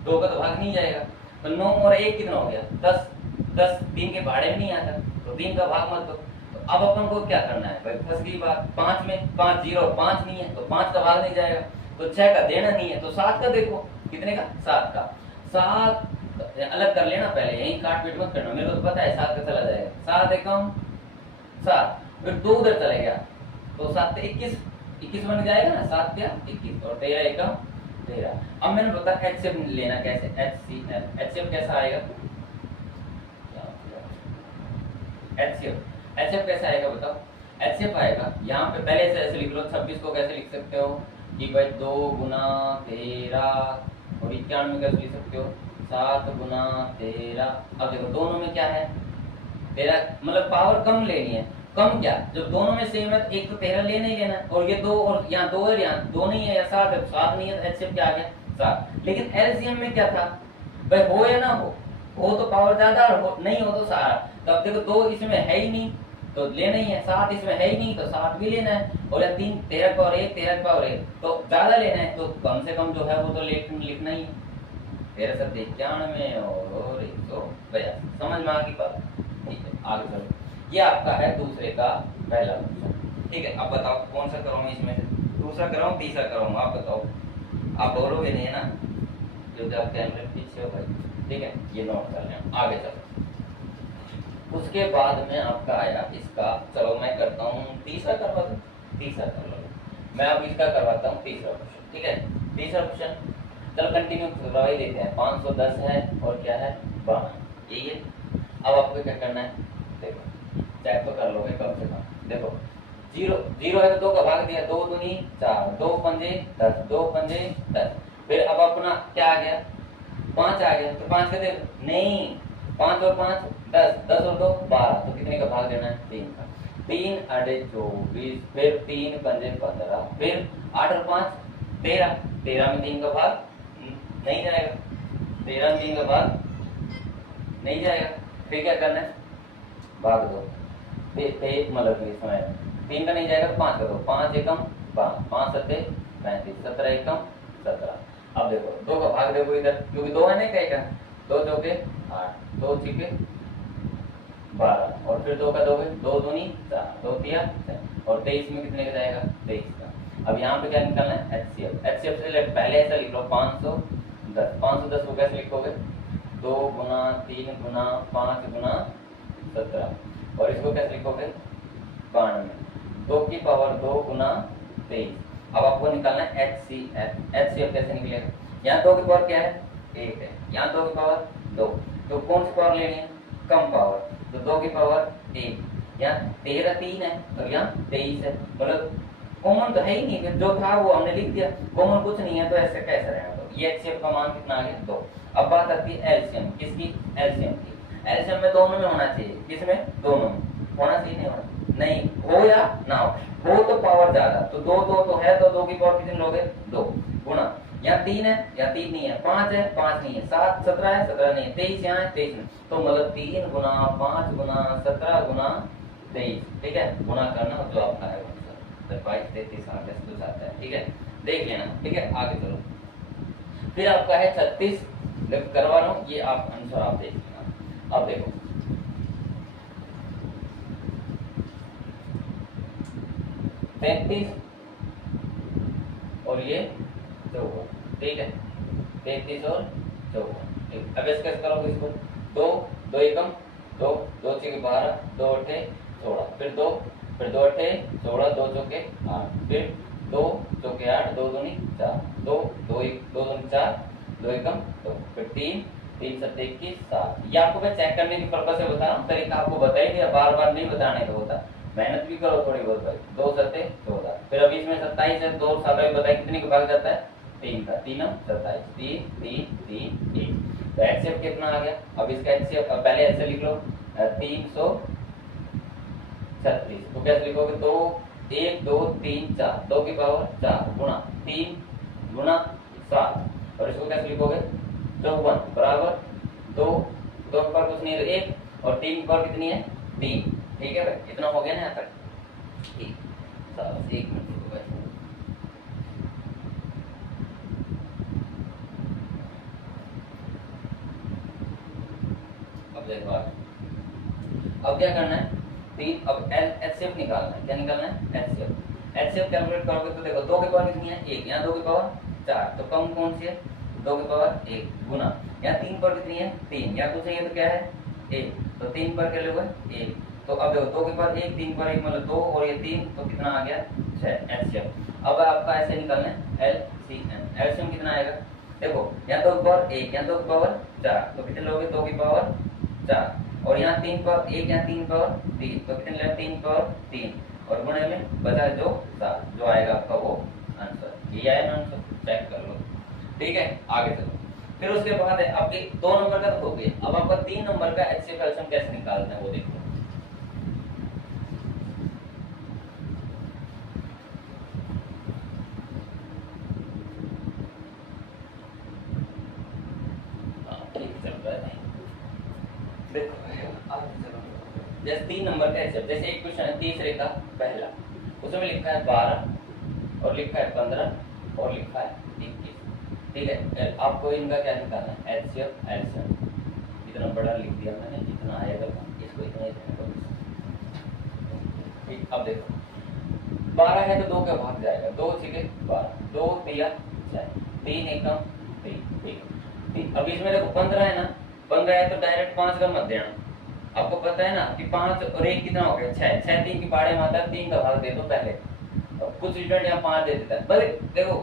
2 का तो भाग नहीं जाएगा, तो 9 और 1 कितना हो गया? 10, 10 3 के भाड़े में नहीं आता, तो 3 का भाग मत दो। तो अब अपन को क्या करना है भाई? फंस गई बात। 5 में 5 0 और 5 नहीं है, तो 5 का भाग नहीं जाएगा, तो 6 का देना नहीं है, तो 7 का देखो, कितने का? 7 का। 7 अलग कर लेना पहले, यही काट पीट मत करना, मेरे को तो पता है 7 का चला जाएगा। 7 एकम 7, फिर 2 उधर चले गया, तो 7 से 21 बन जाएगा ना, 7 क्या 21, और 13 एकम 13। अब मैंने बताया एचसीएफ लेना कैसे, HCl एचसीएफ कैसा आएगा, एचसीएफ कैसा आएगा बताओ। एचसीएफ आएगा यहाँ पे पहले से ऐसे लिख लो, 26 को कैसे लिख सकते हो कि भाई 2 गुना 13 और 91 में कैसे लिख सकते हो 7 गुना 13। अब देखो दोनों में क्या है 13, मतलब पावर कम लेनी है। कम क्या, जब दोनों में सेम है एक तो 13 लेना ही लेना, और ये 2 और यहाँ 2 है, यहाँ 2 नहीं है या 7 है, 7 नहीं है, एचसीएफ क्या आ गया 7। लेकिन एलसीएम में क्या था भाई, हो या ना हो तो पावर ज्यादा और हो नहीं हो तो सारा। तो अब देखो 2 इसमें है ही नहीं तो लेना ही है, 7 इसमें है ही नहीं तो 7 भी लेना है, और या 3 13 की पावर 1 13 की पावर 1 तो ज्यादा लेना है, तो कम से कम जो है वो तो लिखना ही है 1391 और 182। समझ में आ गई बात, ठीक है आगे चलो। ये आपका है दूसरे का पहला क्वेश्चन, ठीक है। अब बताओ कौन सा करूँ इसमें से, दूसरा कराऊं तीसरा कराऊंगा, आप बताओ। आप बोलोगे नहीं है ना, क्योंकि आप कैमरे पीछे हो भाई, ठीक है ये नोट कर लें। आगे चलो, उसके बाद में आपका आया इसका, चलो मैं करता हूँ तीसरा करवा दूँ, तीसरा कर लो मैं अब इसका करवाता हूँ तीसरा क्वेश्चन, ठीक है। तीसरा क्वेश्चन चलो कंटिन्यू करवा ही देते हैं। 510 है और क्या है 52, यही है। अब आपको क्या करना है, देखो चेक तो कर लोगे कम से कम। देखो 0 है तो 2 का भाग दिया, 2 दूनी 4, 2 पंजे 10, 2 पंजे 10। फिर अब अपना क्या आ गया 5 आ गया, तो 5 का दे नहीं, 5 और 5 10, 10 और 2 12, तो कितने का भाग देना है 3 का। 3 8 24, फिर 3 पंजे 15, फिर 8 और 5 13, 13 में 3 का भाग नहीं जाएगा, 13 में 3 का भाग नहीं जाएगा। फिर क्या करना है भाग दो, मतलब समय 3 का नहीं जाएगा तो 5 का दो, 5 एकम 5, 5 सत्ते 35, 17 एकम 17। अब देखो 2 का भाग देखो इधर, क्योंकि 2 है नहीं कहीं का, 2 चौके 8, 2 छीके 12, और फिर 2 का दोगे 2 दूनी 4, 2 तिया 6, और 23 में कितने का जाएगा 23 का। अब यहाँ पे क्या निकालना है एचसीएफ। एचसीएफ से पहले ऐसा लिख लो 510, 510 को कैसे लिखोगे 2 गुना 3 गुना 5 गुना 17, और इसको कैसे लिखोगे 92, 2 की पावर 2 गुना 23। अब आपको निकालना है एचसीएफ। एचसीएफ कैसे निकलेगा, यहाँ 2 की पावर क्या है 1 है, यहाँ 2 की पावर 2, तो कौन सी पावर लेनी है कम पावर, तो 2 की पावर 1, यहाँ 13 3 है और यहाँ 23 है, मतलब कॉमन तो है ही नहीं, जो था वो हमने लिख दिया, कॉमन कुछ नहीं है तो ऐसे कैसे रहेगा। तो ये एचसीएफ का मान कितना आ गया 2। अब बात आती है एलसीएम, किसकी एलसीएम की। एलसीएम में दोनों में होना चाहिए, किसमें दोनों में होना चाहिए, नहीं होना नहीं, हो या ना हो तो पावर ज्यादा, तो 2 तो है, तो 2 की पावर कितने लोगे 2 गुना, यहाँ 3 है या 3 नहीं है, 5 है 5 नहीं है, 7 17 है 17 नहीं है, 23 यहाँ है 23 नहीं, तो मतलब 3 गुना 5 गुना 17 गुना 23, ठीक है गुना करना तो आपका है 22 33 28 आता है, ठीक है देख लेना, ठीक है आगे चलो। फिर आपका है 36, करवा रहा हूँ ये आप आंसर आप देख लेना। अब देखो 33 और ये 54, ठीक है 33 और 54। अब इसका करोगे इसको 2 एकम 2, 2 छे 12, 2 अठे 16, फिर 2 अठे 16, 2 चौके 8, फिर 2 चौके 8, 2 दूनी 4, 2 दूनी 4, 2 एकम 2, फिर 3 सत्ते 21 7। ये आपको मैं चेक करने की पर्पज से बता रहा हूँ, तरीका आपको बता ही दिया, बार बार नहीं बताने का होता, मेहनत भी करो थोड़ी बहुत भाई। 2 सत्ते 14, फिर अभी इसमें 27 है, 2 7 भी बताए कितने को भाग जाता है 3 का, 3 27, 3 3 3 1। तो एचसीएफ कितना आ गया, अब इसका एचसीएफ पहले ऐसे लिख लो 336, तो कैसे लिखोगे 2 1 2 3 4, 2 की पावर 4 गुना 3 गुना 7, और इसको कैसे लिखोगे 54 बराबर 2 की पावर कुछ नहीं है 1, और 3 की पावर कितनी है 3, ठीक है भाई इतना हो गया ना यहाँ तक, ठीक बस 1 मिनट रुको भाई। अब देखो अब क्या करना है, अब एचसीएफ निकालना है, क्या निकालना है एचसीएफ। एचसीएफ कैलकुलेट करोगे तो देखो 2 की पावर कितनी है 1, यहाँ 2 की पावर 4, तो कम कौन सी है 2 की पावर 1 गुना, यहाँ 3 पर कितनी है 3, यहाँ कुछ नहीं है तो क्या है 1, तो 3 पर क्या लोगे 1, तो अब देखो 2 के पावर 1, 3 के पावर 1 मतलब 2 और ये 3, तो कितना आ गया 6 एलसीएम। अब आपका ऐसे निकालना है एलसीएम। एलसीएम कितना आएगा देखो, यहाँ 2 की पावर 1, यहाँ 2 की पावर 4, तो कितने लोगे 2 की पावर 4, और यहाँ 3 की पावर 1, यहाँ 3 की पावर 3, तो कितने लोगे 3 की पावर 3, और गुणे में बचा जो 7, जो आएगा आपका वो आंसर। ये आया ना आंसर, चेक कर लो। ठीक है, आगे चलो। फिर उसके बाद है आपके 2 नंबर का तो हो गया, अब आपका 3 नंबर का एचसीएफ एल्सियम कैसे निकालते हैं वो देखो। ठीक चल रहा है, देखो आगे चलो। जैसे 3 नंबर का एचसीएफ, जैसे एक क्वेश्चन है तीसरे का पहला, उसमें लिखा है 12 और लिखा है 15 और लिखा है 21। ठीक है, आपको इनका क्या निकालना है एचसीएफ एल्सियम। इतना बड़ा लिख दिया मैंने, इतना आएगा इसको इतना ही देना होगा। ठीक, अब देखो 12 है तो 2 का भाग जाएगा, 2 6 12, 2 दिया 6, 3 एकम 3। ठीक, अब इसमें देखो 15 है ना, 15 है तो डायरेक्ट 5 का मत देना। आपको पता है ना कि 5 और 1 कितना हो गया 6, 6 3 की पाड़े में आता है, 3 का भाग दे दो पहले। अब कुछ स्टूडेंट यहाँ 5 दे देता है, भले देखो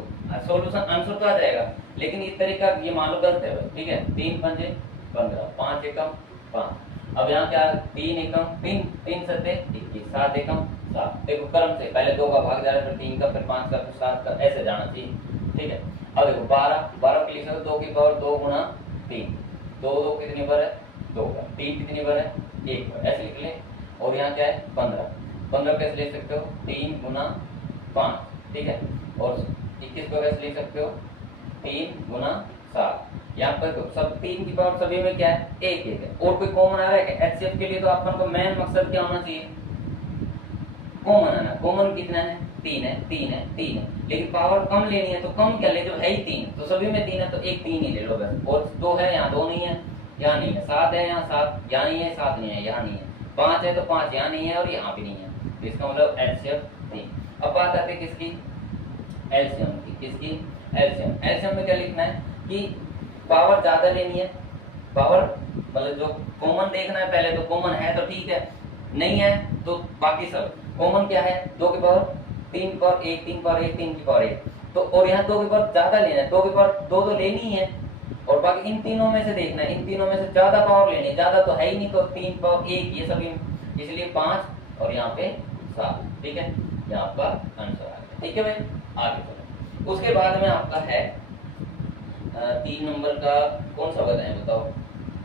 सॉल्यूशन आंसर तो आ जाएगा, लेकिन इस तरीका ये मान लो गलत है। ठीक है, 3 पंजे 15, 5 एकम 5। अब यहाँ क्या 3 एकम 3, 3 सत्ते 21, 7 एकम 7। देखो क्रम से पहले 2 का भाग जा रहा है, फिर 3 का, फिर 5 का, फिर 7 का, ऐसे जाना चाहिए। ठीक है, अब देखो 12 के लिए 2 की पावर 2 गुना 3, 2 कितनी बार है 2 का, 3 कितनी बार है 1 बार, ऐसे लिख ले। और यहाँ क्या है 15 कैसे लिख सकते हो 3 गुना 5। ठीक है, और 21 को कैसे लिख सकते हो 3 गुना 7। यहाँ पर तो सब 3 की पावर सभी में क्या है 1 1 है, और कोई कॉमन आ रहा है क्या एचसीएफ के लिए? तो अपन को मेन मकसद क्या होना चाहिए कॉमन आना। कॉमन कितना है 3 है, 3 है, 3 है, लेकिन पावर कम लेनी है तो कम क्या ले, जो है ही 3, तो सभी में 3 है तो एक 3 ही ले लो बस। और 2 है यहाँ 2 नहीं है, यहाँ नहीं है, 7 है यहाँ 7 यहाँ नहीं है, 7 नहीं है यहाँ नहीं है, 5 है तो 5 यहाँ नहीं है और यहाँ भी नहीं है, तो इसका मतलब एलसीएम 3। अब बात आती है किसकी एलसीएम की, किसकी एलसीएम। एलसीएम में क्या लिखना है कि पावर ज्यादा लेनी है, पावर मतलब जो कॉमन देखना है पहले, तो कॉमन है तो ठीक है, नहीं है तो बाकी सब। कॉमन क्या है 2 की पावर 3 की पावर 1, 3 की पावर 1, 3 की पावर 1, तो और यहाँ 2 की पावर ज्यादा लेना है, 2 की पावर 2 तो लेनी ही है, और बाकी इन तीनों में से देखना है, इन तीनों में से ज्यादा पावर लेनी है, ज्यादा तो है ही नहीं, तो 3 पावर 1 ये सभी, इसलिए 5 और यहाँ पे 7। ठीक है, यहाँ आपका आंसर आ गया। ठीक है भाई, आगे चलो। उसके बाद में आपका है 3 नंबर का कौन सा बताएं बताओ।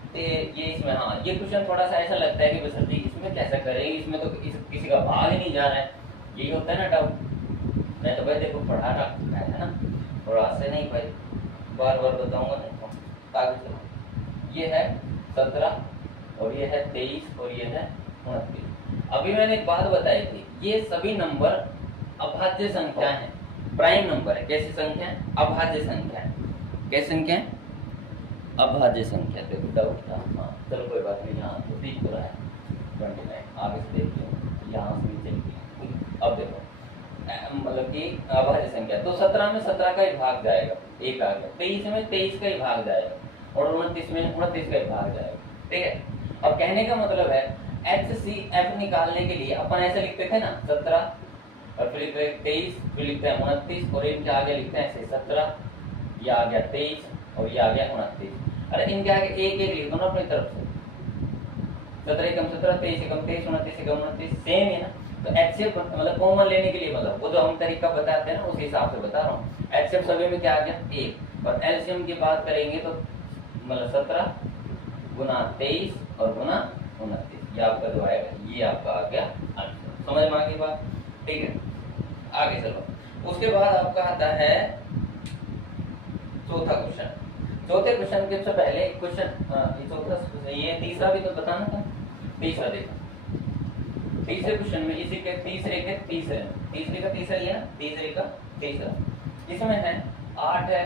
तो ये इसमें हाँ ये क्वेश्चन थोड़ा सा ऐसा लगता है कि बस जी इसमें कैसा करें, इसमें तो किसी का भाग ही नहीं जा रहा है, यही होता है ना डाउट। मैं तो भाई देखो पढ़ा रखा है ना, और आज से नहीं भाई बार बार बताऊंगा नहीं। आगे चलो, ये है 17 और ये है 23 और ये है 29। अभी मैंने एक बात बताई थी, ये सभी नंबर अभाज्य संख्या है, प्राइम नंबर है। कैसी संख्या है अभाज्य संख्या है, कैसी संख्या है अभाज्य संख्या। देखो डाउट था, हाँ चलो कोई बात नहीं, यहाँ तो ठीक हो रहा है 29। आगे से देख लो, यहाँ से नीचे निकले। अब देखो मतलब कि अभाज्य संख्या, तो 17 में 17 का ही भाग जाएगा, एक आ गया, 23 में 23 का ही भाग जाएगा, और 29 में 29 का ही भाग जाएगा। ठीक है, अब कहने का मतलब है HCF निकालने के लिए अपन ऐसे लिखते थे ना 17 और फिर लिखते हैं 23, फिर लिखते हैं 29, और इनके आगे लिखते हैं ऐसे 17, ये आ गया 23 और ये आ गया 29। अरे इनके आगे एक एक लिख दो ना अपनी तरफ से, 17 एकम 17, 23 एकम 23, 29 एकम 29, सेम है ना। तो HCF मतलब कॉमन लेने के लिए, मतलब वो जो हम तरीका बताते हैं ना उस हिसाब से बता रहा हूँ। HCF सभी में क्या आ गया 1, और एलसीएम की बात करेंगे तो मतलब 17 गुना 23 और गुना 29, ये आपका जो आएगा ये आपका आ गया आंसर। समझ में आ गई बात? ठीक है, आगे चलो। उसके बाद आपका आता है चौथा क्वेश्चन। चौथे क्वेश्चन के पहले क्वेश्चन ये चौथा, ये तीसरा भी तो बताना था। तीसरा देखो, तीसरे क्वेश्चन में इसी के तीसरे का तीसरा ये ना, तीसरे का तीसरा, इसमें है 8 है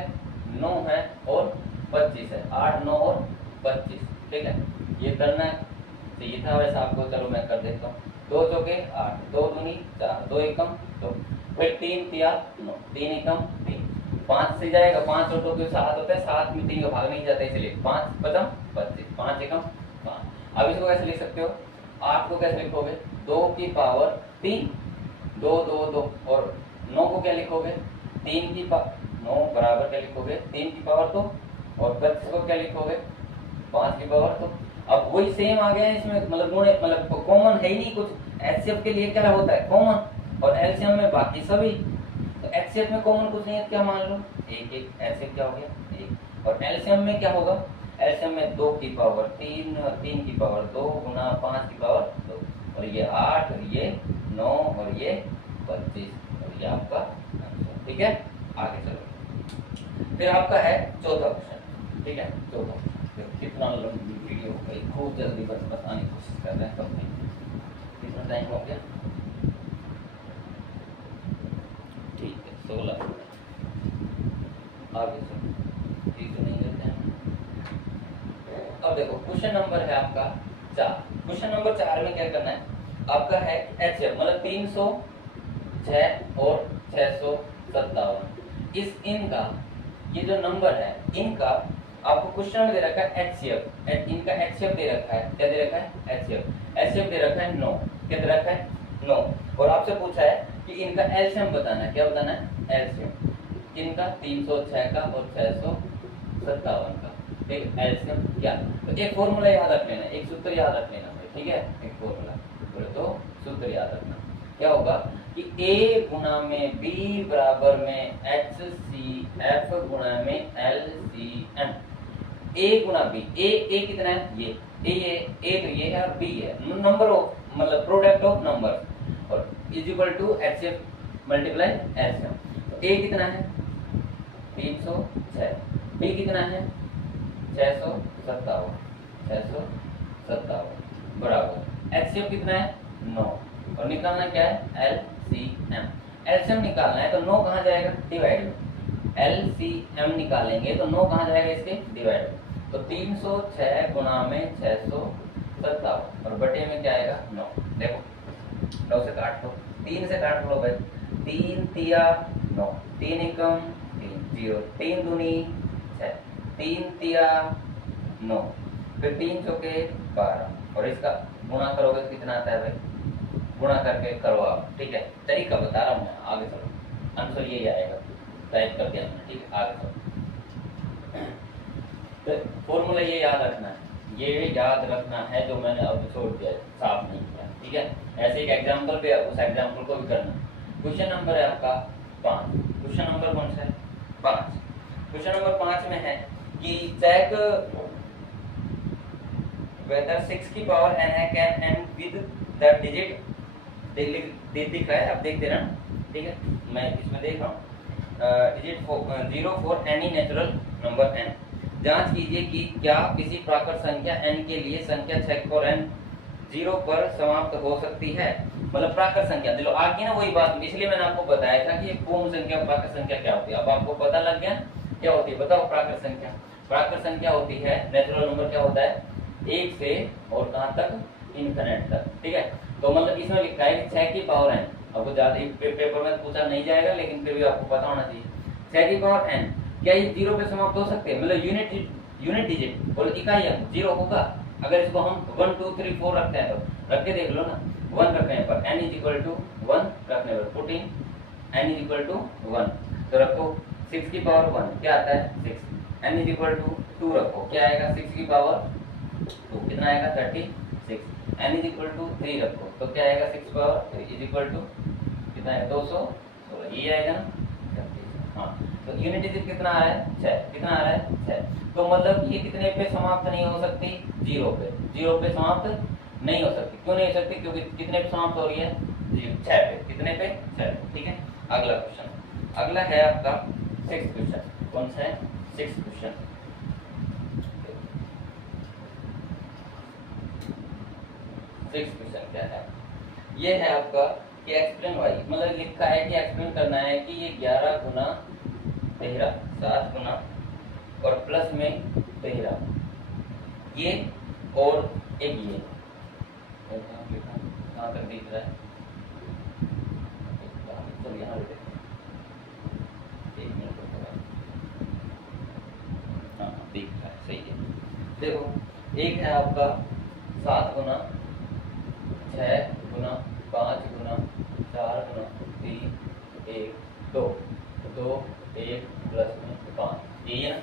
9 है और 25 है, 8 9 और 25। ठीक है, ये करना चाहिए था वैसे आपको, चलो मैं कर देता हूँ। 2 चौके 8, 2 दूनी 4, 2 एकम 2, फिर 3 तिया 9, 3 एकम 3, 5 से जाएगा, 5 और 2 के 7 होता है, 7 में 3 का भाग नहीं जाता, इसलिए 5 पचम 25, 5 एकम 5। अब इसको कैसे लिख सकते हो 8 को कैसे लिखोगे? 2 की पावर 3, 2 2 2। और 9 को क्या लिखोगे? 3 की पावर 9 बराबर क्या लिखोगे? 3 की पावर 2। और 25 को क्या लिखोगे? 5 की पावर 2। अब वही सेम आ गया है इसमें, मतलब गुणे, मतलब कॉमन है ही नहीं कुछ। एचसीएफ के लिए क्या होता है? कॉमन। और एलसीएम में बाकी सभी। तो एचसीएफ में कॉमन कुछ नहीं है, क्या मान लो? 1 1। एचसीएफ क्या हो गया? 1। और एलसीएम में क्या होगा? एलसीएम में 2 की पावर 3 और 3 की पावर 2 गुना 5 की पावर 2। और ये 8 और ये 9 और ये 25 और ये आपका आंसर। ठीक है, आगे चलो। फिर आपका है चौथा क्वेश्चन। ठीक है, चौथा कितना लंबी वीडियो हो गई, खूब जल्दी बस बताने की कोशिश कर रहे हैं सब। कितना टाइम हो गया? ठीक है, 16। आगे चलो, ठीक तो नहीं लेते हैं। अब देखो क्वेश्चन नंबर है आपका 4। क्वेश्चन नंबर 4 में क्या करना है आपका? है एचसीएफ, मतलब 306 और 657। इनका ये जो नंबर है, इनका आपको क्वेश्चन में दे रखा है एचसीएफ। इनका एचसीएफ दे रखा है, क्या दे रखा है? एचसीएफ। एचसीएफ दे रखा है 9। क्या दे रखा है? 9। और आपसे पूछा है कि इनका एलसीएम बताना है। क्या बताना है? एलसीएम। इनका 306 का और 657 का। ठीक, एलसीएम क्या? तो एक फॉर्मूला याद रख लेना, एक सूत्र याद रख लेना भाई। ठीक है, एक फॉर्मूला तो सूत्र याद रखना। क्या होगा कि a गुना में b बराबर में HCF गुना में LCM। a Guna b, a कितना है? ये a तो ये है और b है, नंबर ऑफ, मतलब प्रोडक्ट ऑफ नंबर। और is equal to HCF multiply LCM। तो a कितना है? 306। b कितना है? 657 बराबर HCF कितना है? 9। और निकालना क्या है? LCM। LCM निकालना है तो 9 कहाँ जाएगा? डिवाइड में। LCM निकालेंगे तो 9 कहाँ जाएगा? इसके डिवाइड में। तो 306 गुना में 657 और बटे में क्या आएगा? 9। देखो 9 से काट लो, 3 से काट लो भाई। 3 तिया 9, 3 एकम 3 0, 3 दूनी 6, 3 तिया 9, फिर 3 चौके 12। और इसका गुणा करोगे तो कितना आता है भाई? गुणा करके करो आप। ठीक है, तरीका बता रहा हूँ मैं, आगे चलो। आंसर यही आएगा, टाइप कर दिया हमने। ठीक है, आगे चलो। तो फॉर्मूला ये याद रखना है, ये याद रखना है जो मैंने अब छोड़ दिया, साफ नहीं किया। ठीक है, ऐसे एक एग्जाम्पल पे उस एग्जाम्पल को भी करना। क्वेश्चन नंबर है आपका 5। क्वेश्चन नंबर कौन सा है? 5। क्वेश्चन नंबर 5 में है कि चेक whether 6 की पावर n है can and with the digit दिख रहा है, आप देख देना। ठीक है, मैं इसमें देख रहा हूँ। Digit 0 for any natural number n। जांच कीजिए कि क्या किसी प्राकृत संख्या n के लिए संख्या 6 और n 0 पर समाप्त हो सकती है। मतलब प्राकृत संख्या, चलो आगे ना वही बात, इसलिए मैंने आपको बताया था कि ये पूर्ण संख्या प्राकृत संख्या क्या होती है। अब आपको पता लग गया क्या होती है, बताओ। प्राकृत संख्या, प्राकृत संख्या होती है, नेचुरल नंबर क्या होता है? 1 से और कहाँ तक? इनफिनिट तक। ठीक है, तो मतलब इसमें लिखा है कि 6 की पावर n। आपको ज्यादा पेपर में पूछा नहीं जाएगा, लेकिन फिर भी आपको पता होना चाहिए। 6 की पावर n, क्या ये 0 पे समाप्त हो सकते हैं? मतलब यूनिट डिजिट और इकाई अंक 0 होगा। अगर इसको हम 1 2 3 4 रखते हैं तो रख के देख लो ना। 1 रखने पर n इज इक्वल टू 1 रखने पर 14, n इज इक्वल टू 1 तो रखो। 6 की पावर 1 क्या आता है? 6। n इज इक्वल टू 2 रखो, क्या आएगा? 6 की पावर 2 कितना आएगा? 36। n इज इक्वल टू 3 रखो तो क्या आएगा? 6 पावर 3 इज इक्वल टू कितना है? 216। ये आएगा ना। हाँ, तो यूनिट डिजिट कितना आ रहा है? 6। कितना आ रहा है? 6। तो मतलब ये कितने पे समाप्त नहीं हो सकती? 0 पे। 0 पे समाप्त नहीं हो सकती। क्यों नहीं हो सकती? क्योंकि कितने पे समाप्त हो रही है? 6 पे। कितने पे? 6 पे। ठीक है, अगला क्वेश्चन। अगला है आपका 6th क्वेश्चन। कौन सा है? 6th question. 6th क्वेश्चन क्या है? ये है आपका कि एक्सप्लेन वाई, मतलब लिखा है कि एक्सप्लेन करना है कि ये 11 गुना 13 7 गुना और प्लस में 13 ये और एक ये कहाँ तक दिख रहा है? चल यहाँ पे हाँ दिख रहा है, सही है। देखो एक है आपका 7 गुना 6 गुना 5 गुना 4 गुना 3 1 2 2 1 प्लस में 5, यही है ना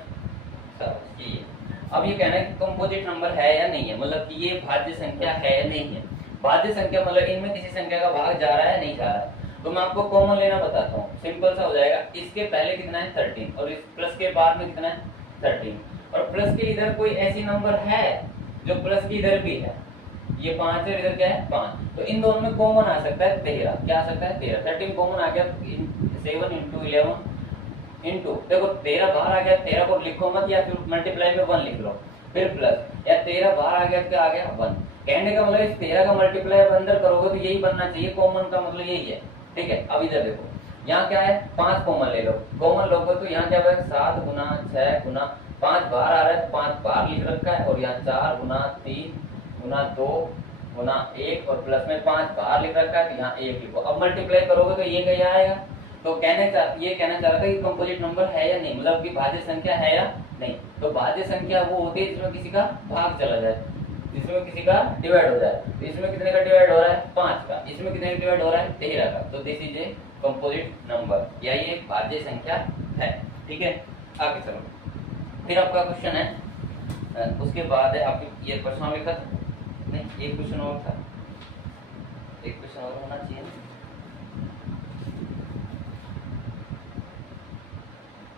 सर, यही है। अब ये कहना है कि कंपोजिट नंबर है या नहीं है, मतलब कि ये भाज्य संख्या है या नहीं है। भाज्य संख्या मतलब इनमें किसी संख्या का भाग जा रहा है नहीं जा रहा है। तो मैं आपको कॉमन लेना बताता हूँ, सिंपल सा हो जाएगा। इसके पहले कितना है 13 और इस प्लस के बाद में कितना है 13 और प्लस के इधर कोई ऐसी नंबर है जो प्लस की इधर भी है, ये 5 है, इधर क्या है 5, तो इन दोनों में कॉमन आ सकता है 13। क्या आ सकता है 13, 13 कॉमन आ गया, 7 इंटू 11 इंटू, देखो 13 बाहर आ गया, 13 को लिखो मत या फिर मल्टीप्लाई में 1 लिख लो, फिर प्लस, या 13 बाहर आ गया क्या आ गया 1। कहने का मतलब इस 13 का मल्टीप्लाई अंदर करोगे तो यही बनना चाहिए, कॉमन का मतलब यही है, ठीक है। अब इधर देखो, यहाँ क्या है 5 कॉमन ले लो, कॉमन लोगे तो यहाँ क्या होगा 7 गुना 6 गुना 5 बाहर आ रहा है, 5 बाहर लिख रखा है, और यहाँ 4 गुना 3 गुना 2 गुना 1 और प्लस में 5 बाहर लिख रखा है, तो यहाँ 1 लिखो। अब मल्टीप्लाई करोगे तो ये क्या आएगा, तो ये कहना चाह रहा था कि कंपोजिट नंबर है या नहीं, मतलब कि भाज्य संख्या है या नहीं। तो भाज्य संख्या वो होती है जिसमें किसी का भाग चला जाए, जिसमें किसी का डिवाइड हो जाए। तो इसमें कितने का डिवाइड हो रहा है 5 का, इसमें कितने का डिवाइड हो रहा है 13 का, तो this is a composite number, या ये भाज्य संख्या है, ठीक है। आगे चलो, फिर आपका क्वेश्चन है, उसके बाद है आपकी ये प्रश्न लिखा था नहीं, एक क्वेश्चन और था, एक क्वेश्चन और होना चाहिए,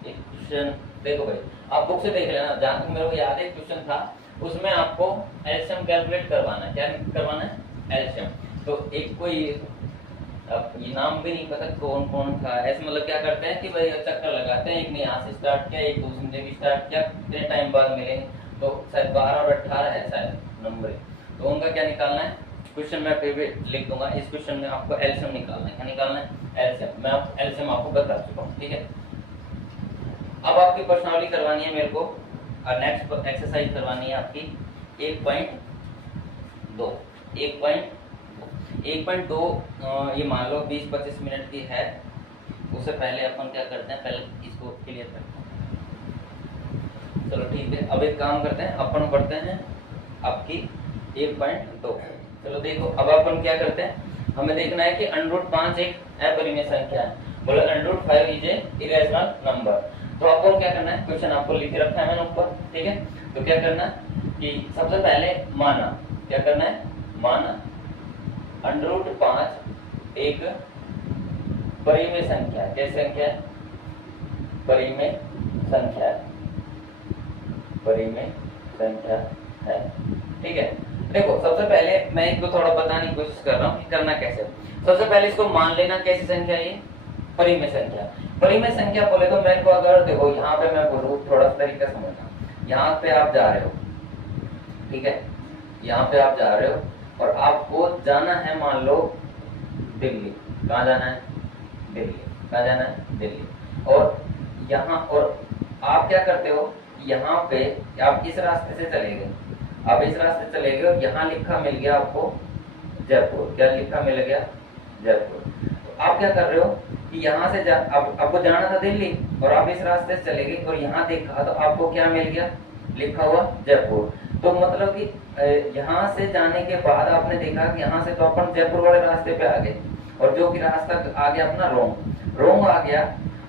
एक क्वेश्चन देखो भाई, आप बुक से देख लेना, जहां तक मेरे को याद है क्वेश्चन था उसमें आपको एलसीएम कैलकुलेट करवाना है। क्या करवाना है एलसीएम, तो एक कोई, अब ये नाम भी नहीं पता कौन कौन था ऐसे, मतलब क्या करते हैं कि भाई चक्कर लगाते हैं, एक ने यहाँ से स्टार्ट किया, एक दूसरे ने भी स्टार्ट किया, कितने टाइम बाद मिले, तो शायद 12 और 18 है शायद नंबर, तो उनका क्या निकालना है, क्वेश्चन मैं फिर भी लिख दूंगा, इस क्वेश्चन में आपको एलसीएम निकालना है। क्या निकालना है एलसीएम, मैं एलसीएम आपको बता चुका हूँ, ठीक है। अब आपकी प्रश्नावली करवानी है मेरे को, और नेक्स्ट एक्सरसाइज करवानी है आपकी 1.2 ये मान लो 20-25 मिनट की है। उससे पहले अपन क्या करते हैं, पहले इसको क्लियर करते हैं, चलो ठीक है। अब एक काम करते हैं, अपन पढ़ते हैं आपकी 1.2। चलो देखो, अब अपन क्या करते हैं, हमें देखना है कि √5 एक अपरिमेय संख्या है, बोले √5 इज ए इरेशनल नंबर। तो आपको क्या करना है, क्वेश्चन आपको लिख रखा है मैंने ऊपर, ठीक है। तो क्या करना है कि सबसे पहले माना, क्या करना है माना √5 एक परिमेय संख्या है। कैसी संख्या है, परिमेय संख्या है, परिमेय संख्या है, ठीक है। देखो सबसे पहले मैं इसको थोड़ा बताने की कोशिश कर रहा हूँ कि करना कैसे। सबसे पहले इसको मान लेना कैसी संख्या है, ये परिमेय संख्या। परिमेय संख्या बोले तो मेरे को अगर देखो यहाँ पे मैं बोलूँ थोड़ा सा तरीका समझना, यहाँ पे आप जा रहे हो, ठीक है, यहाँ पे आप जा रहे हो और आपको जाना है मान लो दिल्ली। कहाँ जाना है, दिल्ली। कहाँ जाना है, दिल्ली। और यहाँ, और आप क्या करते हो, यहाँ पे आप इस रास्ते से चले गए, आप इस रास्ते चले गए और यहाँ लिखा मिल गया आपको जयपुर। क्या लिखा मिल गया, जयपुर। तो आप क्या कर रहे हो कि यहाँ से आपको जाना था दिल्ली और आप इस रास्ते से चले गए और यहाँ देखा तो आपको क्या मिल गया, लिखा हुआ जयपुर। तो मतलब कि यहाँ से जाने के बाद आपने देखा कि यहाँ से तो अपन जयपुर वाले रास्ते पे आ गए, और जो कि रास्ता आ गया अपना रोंग आ गया।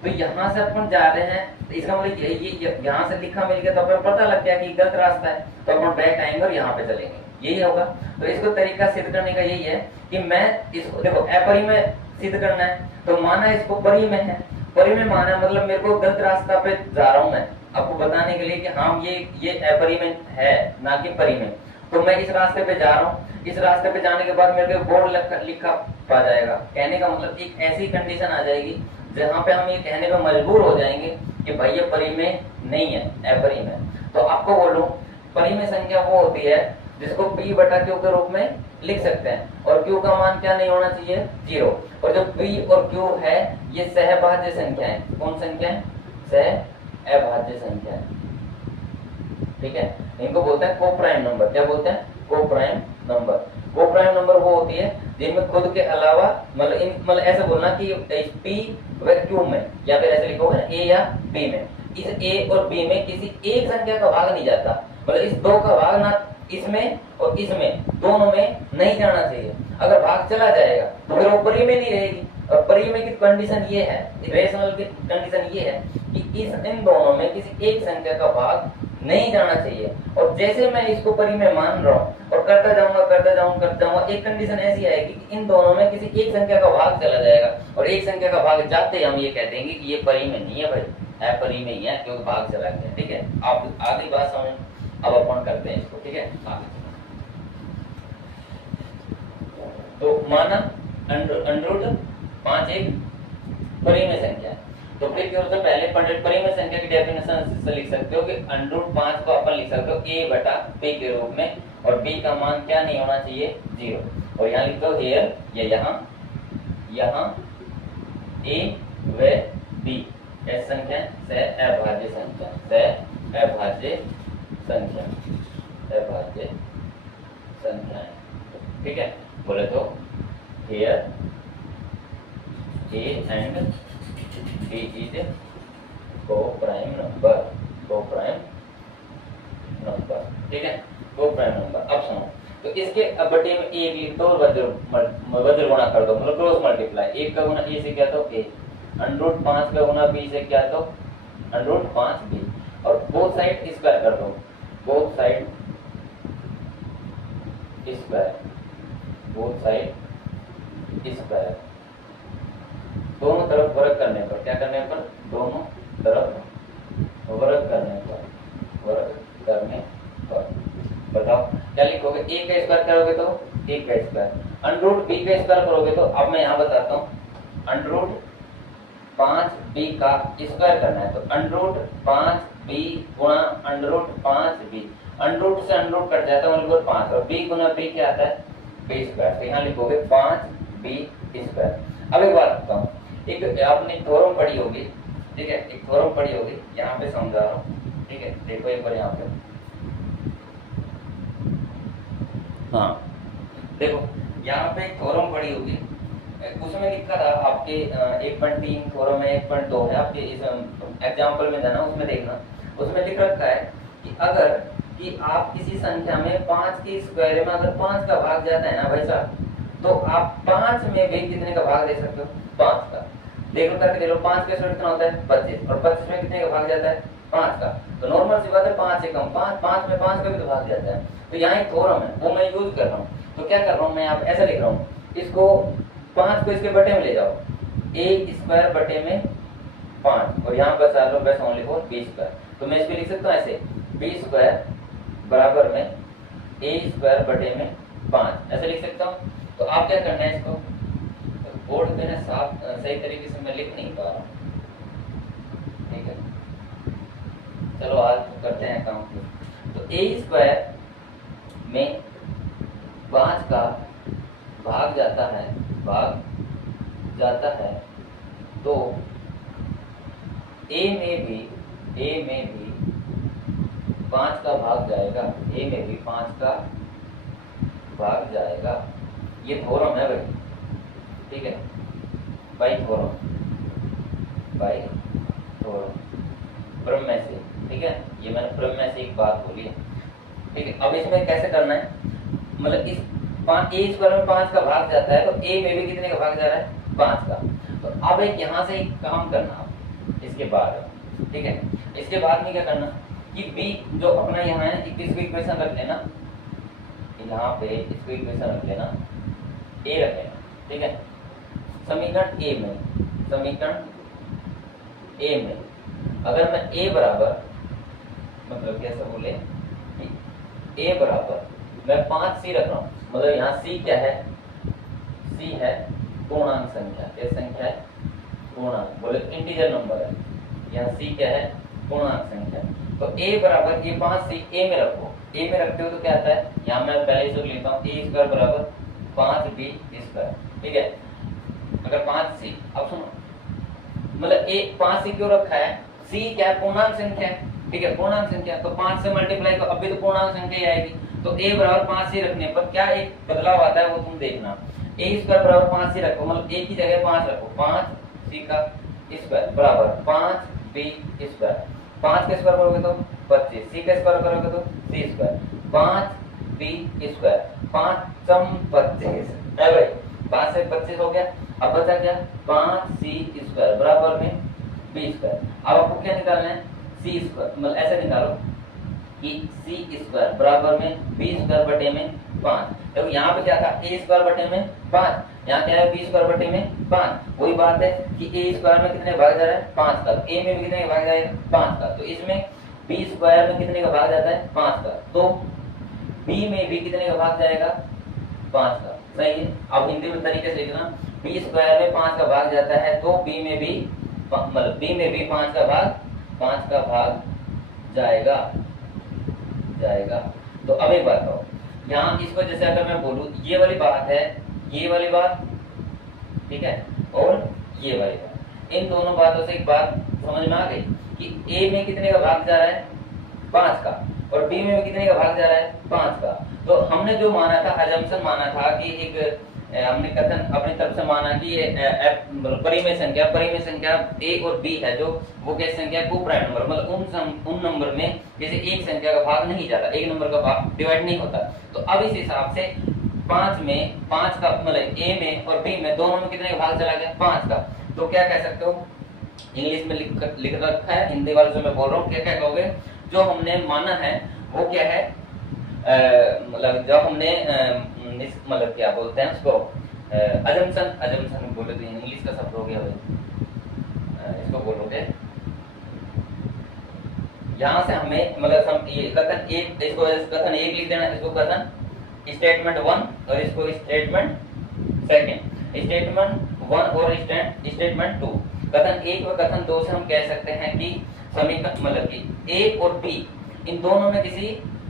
तो यहाँ से अपन जा रहे हैं, तो इसका मतलब ये यहाँ से लिखा मिल गया, तो अपन पता लग गया कि गलत रास्ता है, तो अपन बैक आएंगे और यहाँ पे चलेंगे, यही होगा। तो इसको तरीका सिद्ध करने का यही है कि मैं इसको देखो अपरिमेय सिद्ध करना है, तो माना इसको परिमेय है, परिमेय माना मतलब मेरे को गलत रास्ता पे जा रहा हूँ मैं, आपको बताने के लिए कि हाँ ये अपरिमेय है ना कि परिमेय। तो मैं इस रास्ते पे जा रहा हूँ, इस रास्ते पे जाने के बाद मेरे को बोर्ड लिखा पा जाएगा। कहने का मतलब एक ऐसी कंडीशन आ जाएगी जहाँ पे हम ये कहने पे मजबूर हो जाएंगे कि भाई ये परिमेय नहीं है, अपरिमेय। तो आपको बोलूं परिमेय संख्या वो होती है जिसको p बटा q के रूप में लिख सकते हैं, और q का मान क्या नहीं होना चाहिए, 0। और जो p और q है ये सहभाज्य संख्या है। कौन संख्या है, सहअभाज्य संख्या है, ठीक है। इनको बोलते हैं कोप्राइम नंबर। क्या बोलते हैं, कोप्राइम नंबर। कोप्राइम नंबर वो होती है जिनमें खुद के अलावा मतलब ऐसे बोलना कि p व q में, या फिर ऐसे लिखोगे ना a या b में, इस a और b में किसी एक संख्या का भाग नहीं जाता, मतलब इस दो का भाग ना इसमें और इसमें दोनों में नहीं जाना चाहिए। अगर भाग चला जाएगा तो फिर वो परिमेय नहीं रहेगी। और परिमेय की कंडीशन ये है, रेशनल की कंडीशन ये है कि इन दोनों में किसी एक संख्या का भाग नहीं जाना चाहिए। और जैसे मैं इसको परिमेय मान रहा हूँ और करता जाऊंगा, एक कंडीशन ऐसी आएगी कि इन दोनों में किसी एक संख्या का भाग चला जाएगा, और एक संख्या का भाग जाते ही हम ये कह देंगे कि ये परिमेय नहीं है भाई, है परिमेय ही है क्योंकि भाग चला गया। ठीक है, आप आधी बात समझ, अब अपन करते हैं इसको। ठीक है, तो माना अंडर 5 एक परिमेय संख्या है, तो फिर क्या होता है, पहले परिमेय संख्या की डेफिनेशन से लिख सकते हो कि √5 को अपन लिख सकते हो a/b के रूप में, और b का मान क्या नहीं होना चाहिए, 0। और यहाँ लिख दो हियर, या यहाँ a व b ऐसी संख्या अभाज्य संख्या है। ठीक है, बोले तो here a and b is co-prime number. ठीक है, को-प्राइम नंबर। अब सुनो, तो इसके बटे में a लिख दो, वज्र गुणा कर दो, मतलब क्रॉस मल्टीप्लाई। 1 का गुणा a से क्या तो a, √5 का गुणा b से क्या तो √5b, और बोथ साइड स्क्वायर कर दो, बोथ साइड स्क्वायर। दोनों तरफ वर्ग करने पर, क्या करने पर, दोनों तरफ वर्ग करने पर बताओ क्या लिखोगे। a का स्क्वायर करोगे तो a का स्क्वायर, √b का स्क्वायर करोगे तो, अब मैं यहाँ बताता हूँ, √5b का स्क्वायर करना है तो √5b गुणा √5b, अंडरूट से अंडरूट कट जाता है, मतलब 5, और b गुना b क्या आता है, b स्क्वायर। तो यहाँ लिखोगे 5b स्क्वायर। अब एक बात बताऊँ, एक आपने थ्योरम पढ़ी होगी, ठीक है, एक थ्योरम पढ़ी होगी, यहाँ पे समझा रहा हूँ। ठीक है, देखो एक बार यहाँ पे, हाँ देखो यहाँ पे एक थ्योरम पढ़ी होगी, उसमें लिखा था आपके 1.3 थ्योरम है, 1.2 है, आपके इस एग्जाम्पल में जाना, उसमें देखना, उसमें लिख रखा है कि अगर कि आप किसी संख्या में 5 के स्क्वायर में अगर 5 का भाग जाता है ना भाई साहब, तो आप 5 में भी कितने का भाग दे सकते हो, 5 का। देखो करके दे लो, 5 का स्क्वायर कितना होता है, 25, और 25 में कितने का भाग जाता है, 5 का। तो नॉर्मल सी बात है, 5 से कम, 5 में 5 का भी तो भाग जाता है। तो यहाँ एक थ्योरम है, वो मैं यूज कर रहा हूँ। तो क्या कर रहा हूँ मैं, यहाँ ऐसा लिख रहा हूँ, इसको 5 को इसके बटे में ले जाओ, a स्क्वायर बटे में 5, और यहाँ बचा लो बस ओनली फॉर b स्क्वायर। तो मैं इसको लिख सकता हूँ ऐसे, b स्क्वायर बराबर में a स्क्वायर बटे में 5, ऐसे लिख सकता हूँ। तो आप क्या करना है, इसको बोर्ड पे ना साफ सही तरीके से मैं लिख नहीं पा रहा हूँ। ठीक है, चलो आज करते हैं काम। तो a स्क्वायर में 5 का भाग जाता है, तो a में भी 5 का भाग जाएगा, a में भी 5 का भाग जाएगा। ये थ्योरम है भाई, ठीक है, बाई थ्योरम प्रमेय से। ठीक है, ये मैंने प्रमेय से एक बात बोली है। ठीक है, अब इसमें कैसे करना है, मतलब इस a स्क्वायर में 5 का भाग जाता है, तो a में भी कितने का भाग जा रहा है, 5 का। तो अब एक यहाँ से एक काम करना आप इसके बाद, ठीक है, इसके बाद में क्या करना कि b जो अपना यहाँ है, इसको इक्वेशन रख लेना, यहाँ पे इसको इक्वेशन रख लेना, a रख लेना। ठीक है, समीकरण a में अगर मैं a बराबर, मतलब कैसे बोले, a बराबर मैं 5c रख रहा हूँ, मतलब यहाँ c क्या है, c है पूर्णांक संख्या, क्या संख्या है, पूर्णांक, बोले इंटीजर नंबर है, यहाँ c क्या है, पूर्णांक संख्या। तो a बराबर ये 5c a में रखो, a में रखते हो तो क्या आता है, यहाँ मैं पहले इसको लेता हूँ, a स्क्वायर बराबर 5b स्क्वायर। ठीक है, अगर 5c, अब सुनो, मतलब a 5c क्यों रखा है, c क्या है, पूर्णांक संख्या है। ठीक है, पूर्णांक संख्या, तो 5 से मल्टीप्लाई को अभी तो पूर्णांक संख्या ही आएगी। तो a बराबर 5c रखने पर क्या एक बदलाव आता है, वो तुम देखना, a स्क्वायर बराबर 5c रखो, मतलब a की जगह 5 रखो, 5c का स्क्वायर बराबर 5b स्क्वायर, 5 का स्क्वायर करोगे तो 25, c का स्क्वायर करोगे तो c स्क्वायर, 5b स्क्वायर, 5 × 25 है भाई। 5 से 25 हो गया। अब बचा क्या, 5c² बराबर में b²। अब आपको क्या निकालना है, c², मतलब ऐसे निकालो कि c² बराबर में b² बटे में 5। देखो यहाँ पे क्या था, a² बटे में 5, यहाँ क्या है, b² बटे में 5। वही बात है कि a² में कितने भाग जा रहा है, 5 का, a में भी कितने का भाग जाएगा, 5 का, तो इसमें b² में कितने का भाग जाता है, 5 का, तो b में भी कितने का भाग जाएगा, 5 का। सही है। अब हिंदी में तरीके से लिखना, b² में 5 का भाग जाता है तो b में भी मतलब b में भी 5 का भाग जाएगा। तो अब एक बात कहो, यहाँ इसको जैसे अगर मैं बोलूं ये वाली बात है, ये वाली बात, ठीक है, और ये वाली बात, इन दोनों बातों से एक बात समझ में आ गई कि a में कितने का भाग जा रहा है, 5 का, और b में कितने का भाग जा रहा है, 5 का। तो हमने जो माना था, अजम्पशन माना था कि एक हमने कथन अपनी तरफ से माना कि ये परिमेय संख्या a और b है जो वो कैसी संख्या है, को प्राइम नंबर, मतलब उन नंबर में जैसे एक संख्या का भाग नहीं जाता, एक नंबर का भाग डिवाइड नहीं होता। तो अब इस हिसाब से 5 का मतलब a में और b में दोनों में कितने का भाग चला गया, 5 का। तो क्या कह सकते हो, इंग्लिश में लिख रखा है, हिंदी वाले से मैं बोल रहा हूँ, क्या कहोगे, जो हमने माना है वो क्या है, मतलब जो हमने मतलब क्या बोलते हैं उसको, अजम्पशन बोले तो इंग्लिश का शब्द हो गया भाई, इसको बोलोगे, यहाँ से हमें मतलब हम ये कथन एक, इसको कथन एक लिख देना, इसको कथन स्टेटमेंट 1 और इसको स्टेटमेंट सेकंड, स्टेटमेंट 1 और स्टेटमेंट 2। कथन 1 व कथन 2 से हम कह सकते हैं कि समीकरण मतलब कि a और b इन दोनों में किसी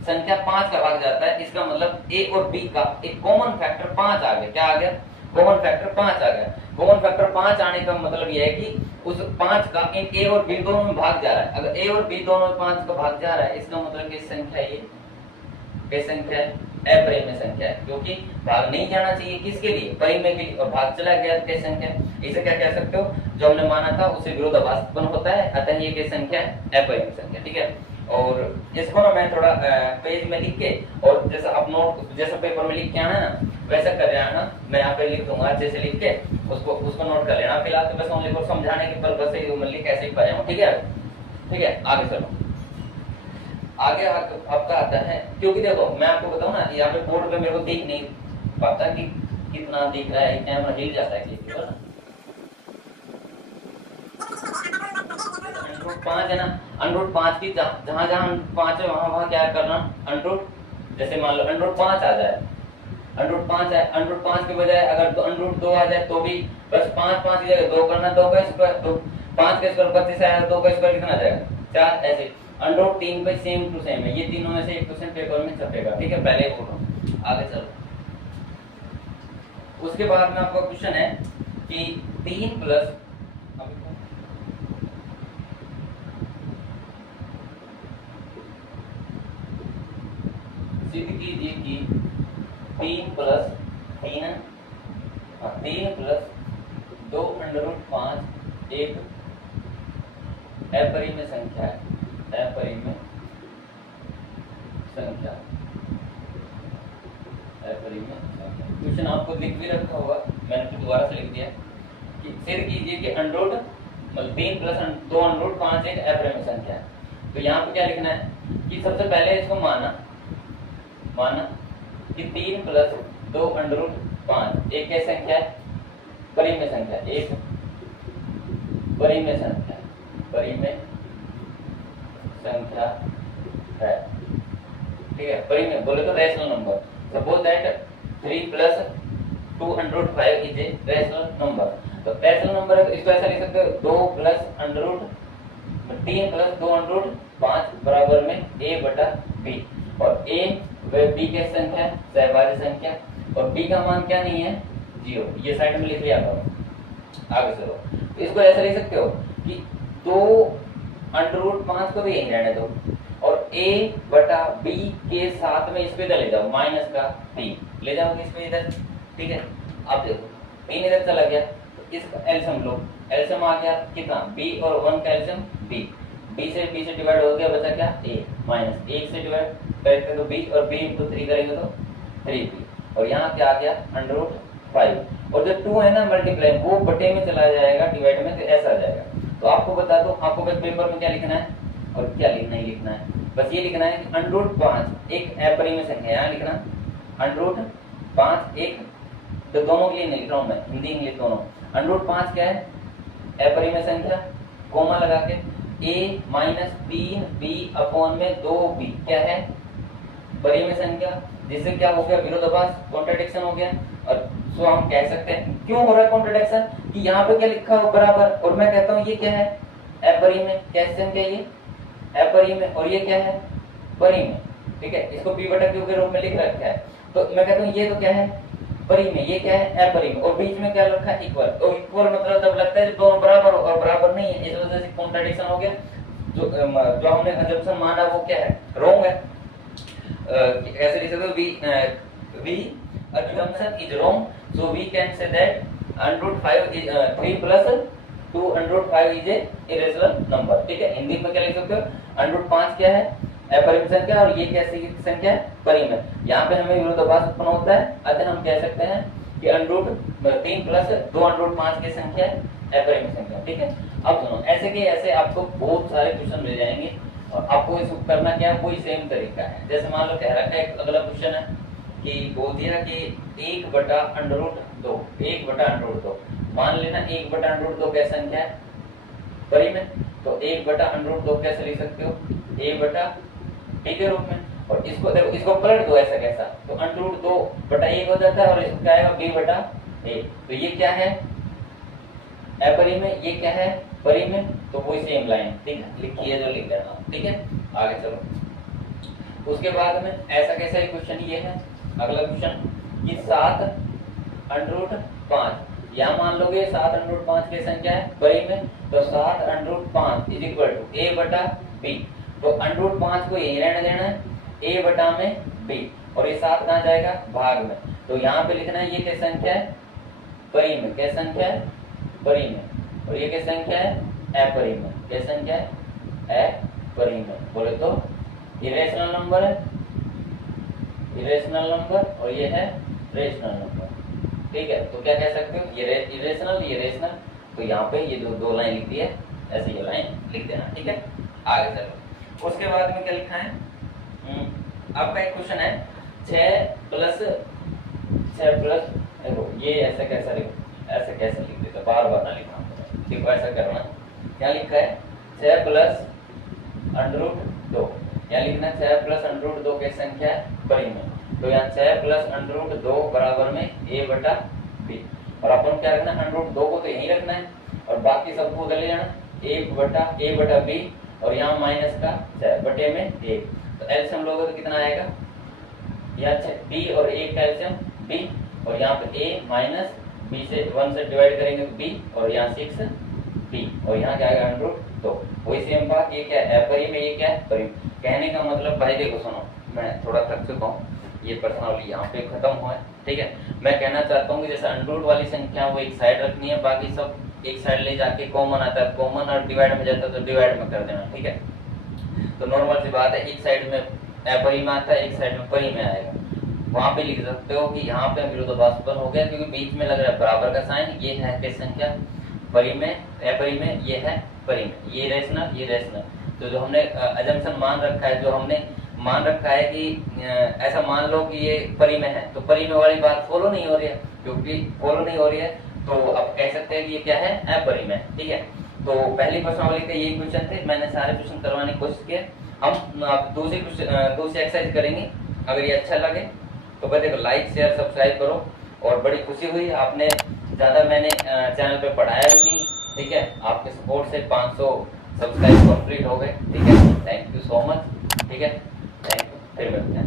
संख्या 5 का भाग जाता है, इसका मतलब a और b का एक कॉमन फैक्टर 5 आ गया। क्या आ गया, कॉमन फैक्टर 5 आ गया। कॉमन फैक्टर 5 आने का मतलब यह है कि उस 5 का इन a और b दोनों में भाग जा रहा है। अगर a और b दोनों में 5 का भाग जा रहा है, इसका मतलब कि संख्या ये कैसी संख्या है, अपरिमेय संख्या है, क्योंकि भाग नहीं जाना चाहिए किसके लिए, परिमेय के लिए, और भाग चला गया कैसी संख्या है। इसे क्या कह सकते हो, जो हमने माना था उससे विरोधाभास उत्पन्न होता है, अतः ये कैसी संख्या है, अपरिमेय संख्या। ठीक है, और इसको ना मैं थोड़ा पेज में लिख के, और जैसा आप नोट जैसा पेपर में लिख के आना ना वैसा कर लेना, मैं यहाँ पे लिख दूंगा जैसे लिख के, उसको नोट कर लेना। फिलहाल तो बस ओनली फॉर समझाने के पर्पस से लिख ऐसे ही पढ़े हूँ। ठीक है, आगे चलो। आगे आपका आता है, क्योंकि देखो मैं आपको बताऊं ना, यहाँ पे बोर्ड पे मेरे को दिख नहीं पाता कि कितना दिख रहा है, कैमरा हिल जाता है किसी का। 5 है ना, √5 की जहां 5 है वहां क्या करना, जैसे मान लो √5 आ जाए, √5 है, √5 के बजाय अगर √2 आ जाए तो भी बस 5 की जगह 2 करना, 2 का स्क्वायर, तो 5 का स्क्वायर 25 आएगा, 2 का स्क्वायर कितना आ जाएगा, 4। ऐसे √3 पे सेम टू सेम है, ये तीनों में से एक क्वेश्चन पेपर में छपेगा। ठीक है, पहले बोल रहा हूँ, आगे चलो। उसके बाद में आपका क्वेश्चन है कि 3 प्लस, सिद्ध कीजिए कि 3 प्लस 2 √5 एक अपरिमेय संख्या है, अपरिमेय संख्या। क्वेश्चन आपको लिख भी रखा होगा, मैंने फिर दोबारा से लिख दिया कि सिद्ध कीजिए कि 3 प्लस 2 √5 एक अपरिमेय संख्या है। तो यहाँ पे क्या लिखना है कि सबसे पहले इसको माना कि 3 प्लस 2 √5 एक क्या संख्या है, परिमेय संख्या, एक परिमेय संख्या है। ठीक है, परिमेय बोले तो rational number. Suppose that 3 plus 2 √5 is a rational number. तो रैशनल नंबर है तो इसको ऐसा लिख सकते हो, 3 प्लस 2 √5 बराबर में a बटा b, और a व b की संख्या सहभाज्य संख्या, और b का मान क्या नहीं है, 0। ये साइड में लिख लिया करो। आगे चलो, इसको ऐसा लिख सकते हो कि 2 √5 को भी यही रहने दो, और a बटा b के साथ में इसको इधर ले जाओ, माइनस का 3 ले जाओगे इसको इधर। ठीक है, अब देखो 3 इधर चला गया तो इसका एलसीएम लो, एलसीएम आ गया कितना, b और 1 का एलसीएम b, b से डिवाइड हो गया, बचा क्या, a, माइनस 1 से डिवाइड करेंगे तो b, और b × 3 करेंगे तो 3b, और यहाँ क्या आ गया, 5 और जो 2 है ना मल्टीप्लाई वो बटे में चला जाएगा डिवाइड में, तो ऐसा आ जाएगा। तो आपको बता दो, आपको बस पेपर में क्या लिखना है और क्या नहीं लिखना है, बस ये लिखना है कि √5 एक अपरिमेय संख्या है, यहाँ लिखना √5 एक, तो दोनों के लिए नहीं लिख रहा हूँ मैं, हिंदी इंग्लिश दोनों। √5 क्या है, अपरिमेय संख्या, कोमा लगा के a माइनस 3b अपॉन में 2b क्या है, परिमेय संख्या, जिससे क्या हो गया, विरोधाभास, कॉन्ट्रडिक्शन हो गया। और सो हम कह सकते हैं क्यों हो रहा है कॉन्ट्रडिक्शन, कि यहाँ पे क्या लिखा हो बराबर, और मैं कहता हूँ ये क्या है, अपरिमेय, कैसे संख्या ये अपरिमेय, और ये क्या है, परिमेय, ठीक है, इसको p बटा q के रूप में लिख रखा है। तो मैं कहता हूँ ये तो क्या है, परिमेय, ये क्या है, अपरिमेय, और बीच में क्या रखा है, इक्वल। तो इक्वल मतलब जब लगता है जब दोनों बराबर हो और बराबर नहीं है, इस वजह से कॉन्ट्रडिक्शन हो गया। जो हमने असम्पशन माना वो क्या है, रॉन्ग है। ऐसे लिख सकते हो, we assumption is wrong, so we can say that √5 is 3 plus 2 √5 is a irrational number, ठीक है। हिंदी में क्या लिख सकते हो, √5 क्या है, अपरिमेय संख्या, और ये कैसी संख्या है, परिमेय। यहाँ पे हमें विरोधाभास उत्पन्न होता है, अतः हम कह सकते हैं कि √3 प्लस 2 √5 की संख्या अपरिमेय संख्या, ठीक है। अब सुनो, ऐसे के ऐसे आपको बहुत सारे क्वेश्चन मिल जाएंगे, और आपको इसको करना क्या है, वही सेम तरीका है। जैसे मान लो कह रखा है, एक अगला क्वेश्चन है कि बोल दिया कि 1/√2, 1/√2, मान लेना 1/√2 क्या संख्या है, परिमेय। तो 1/√2 कैसे लिख सकते हो, a बटा b के रूप में, और इसको देखो, इसको पलट दो ऐसा कैसा, तो √2/1 हो जाता है, और इसको क्या आएगा, b बटा a। तो ये क्या है, अपरिमेय, ये क्या है, परिमेय। तो वही सेम लाइन, ठीक है, लिखिए जो लिख लेना, ठीक है। आगे चलो, उसके बाद में ऐसा कैसा क्वेश्चन ये है, अगला क्वेश्चन कि 7√5, यहाँ मान लोगे 7√5 की संख्या है, परिमेय। तो 7√5 इज इक्वल टू a बटा b, तो √5 को यही रहने देना है, a बटा में b, और ये 7 कहाँ जाएगा, भाग में। तो यहाँ पे लिखना है ये क्या संख्या है, परिमेय, क्या संख्या है, परिमेय, और ये क्या संख्या है, अपरिमेय, क्या संख्या है, अपरिमेय। बोले तो इरेशनल नंबर है, इरेशनल नंबर, और ये है रेशनल नंबर, ठीक है। तो क्या कह सकते हो, ये इरेशनल, ये रेशनल। तो यहाँ पे ये दो लाइन लिख दी है, ऐसे ये लाइन लिख देना, ठीक है। आगे चलो, उसके बाद में क्या लिखा है, आपका एक क्वेश्चन है 6 प्लस देखो ये ऐसा कैसा ऐसे कैसे लिख देते, बार बार ना लिखना, देखो ऐसा करना, क्या लिखा है, 6 प्लस √2, यहाँ लिखना 6 प्लस √2 की संख्या है, परिमेय। तो यहाँ 6 प्लस √2 बराबर में a बटा b, और अपन क्या रखना, √2 को तो यही रखना है, और बाकी सबको उधर ले जाना, a बटा b, और यहाँ माइनस का 6 बटे में 1। तो एलसीएम लोगे तो कितना आएगा, यहाँ b और 1 का एलसीएम b, और यहाँ पे a माइनस b से 1 से डिवाइड करेंगे तो b, और यहाँ 6b, और यहाँ क्या आएगा, √2। वही सेम बात, ये क्या है, अपरिमेय, ये क्या है, परिमेय। कहने का मतलब भाई देखो सुनो, मैं थोड़ा थक चुका हूँ, ये पर्सनली यहाँ पे खत्म हुआ है, ठीक है। मैं कहना चाहता हूँ कि जैसे अंडरूट वाली संख्या वो एक साइड रखनी है, बाकी सब एक साइड ले जाके कॉमन आता है, कॉमन और डिवाइड में जाता है तो डिवाइड में कर देना, ठीक है। तो नॉर्मल सी बात है, एक साइड में अपरिमेय आता है, एक साइड में परिमेय आएगा, वहां पे लिख सकते हो कि यहाँ पे विरोधाभास उत्पन्न हो गया, क्योंकि बीच में लग रहा है बराबर का साइन, ये है किस संख्या, परिमेय, अपरिमेय, ये है परिमेय, ये रेशनल, ये रेशनल। तो जो हमने अजम्पशन मान रखा है, जो हमने मान रखा है कि ऐसा मान लो कि ये परिमेय है, तो परिमेय वाली बात फॉलो नहीं हो रही है, क्योंकि फॉलो नहीं हो रही है तो अब कह सकते हैं कि ये क्या है, अपरिमेय, ठीक है। तो पहली प्रश्नावली के यही क्वेश्चन थे, मैंने सारे क्वेश्चन करवाने की कोशिश की। हम दूसरी एक्सरसाइज करेंगे, अगर ये अच्छा लगे तो भाई देखो लाइक शेयर सब्सक्राइब करो, और बड़ी खुशी हुई, आपने ज़्यादा मैंने चैनल पे पढ़ाया भी नहीं, ठीक है, आपके सपोर्ट से 500 सब्सक्राइब कंप्लीट हो गए, ठीक है। थैंक यू सो मच, ठीक है, थैंक यू, फिर मिलते हैं।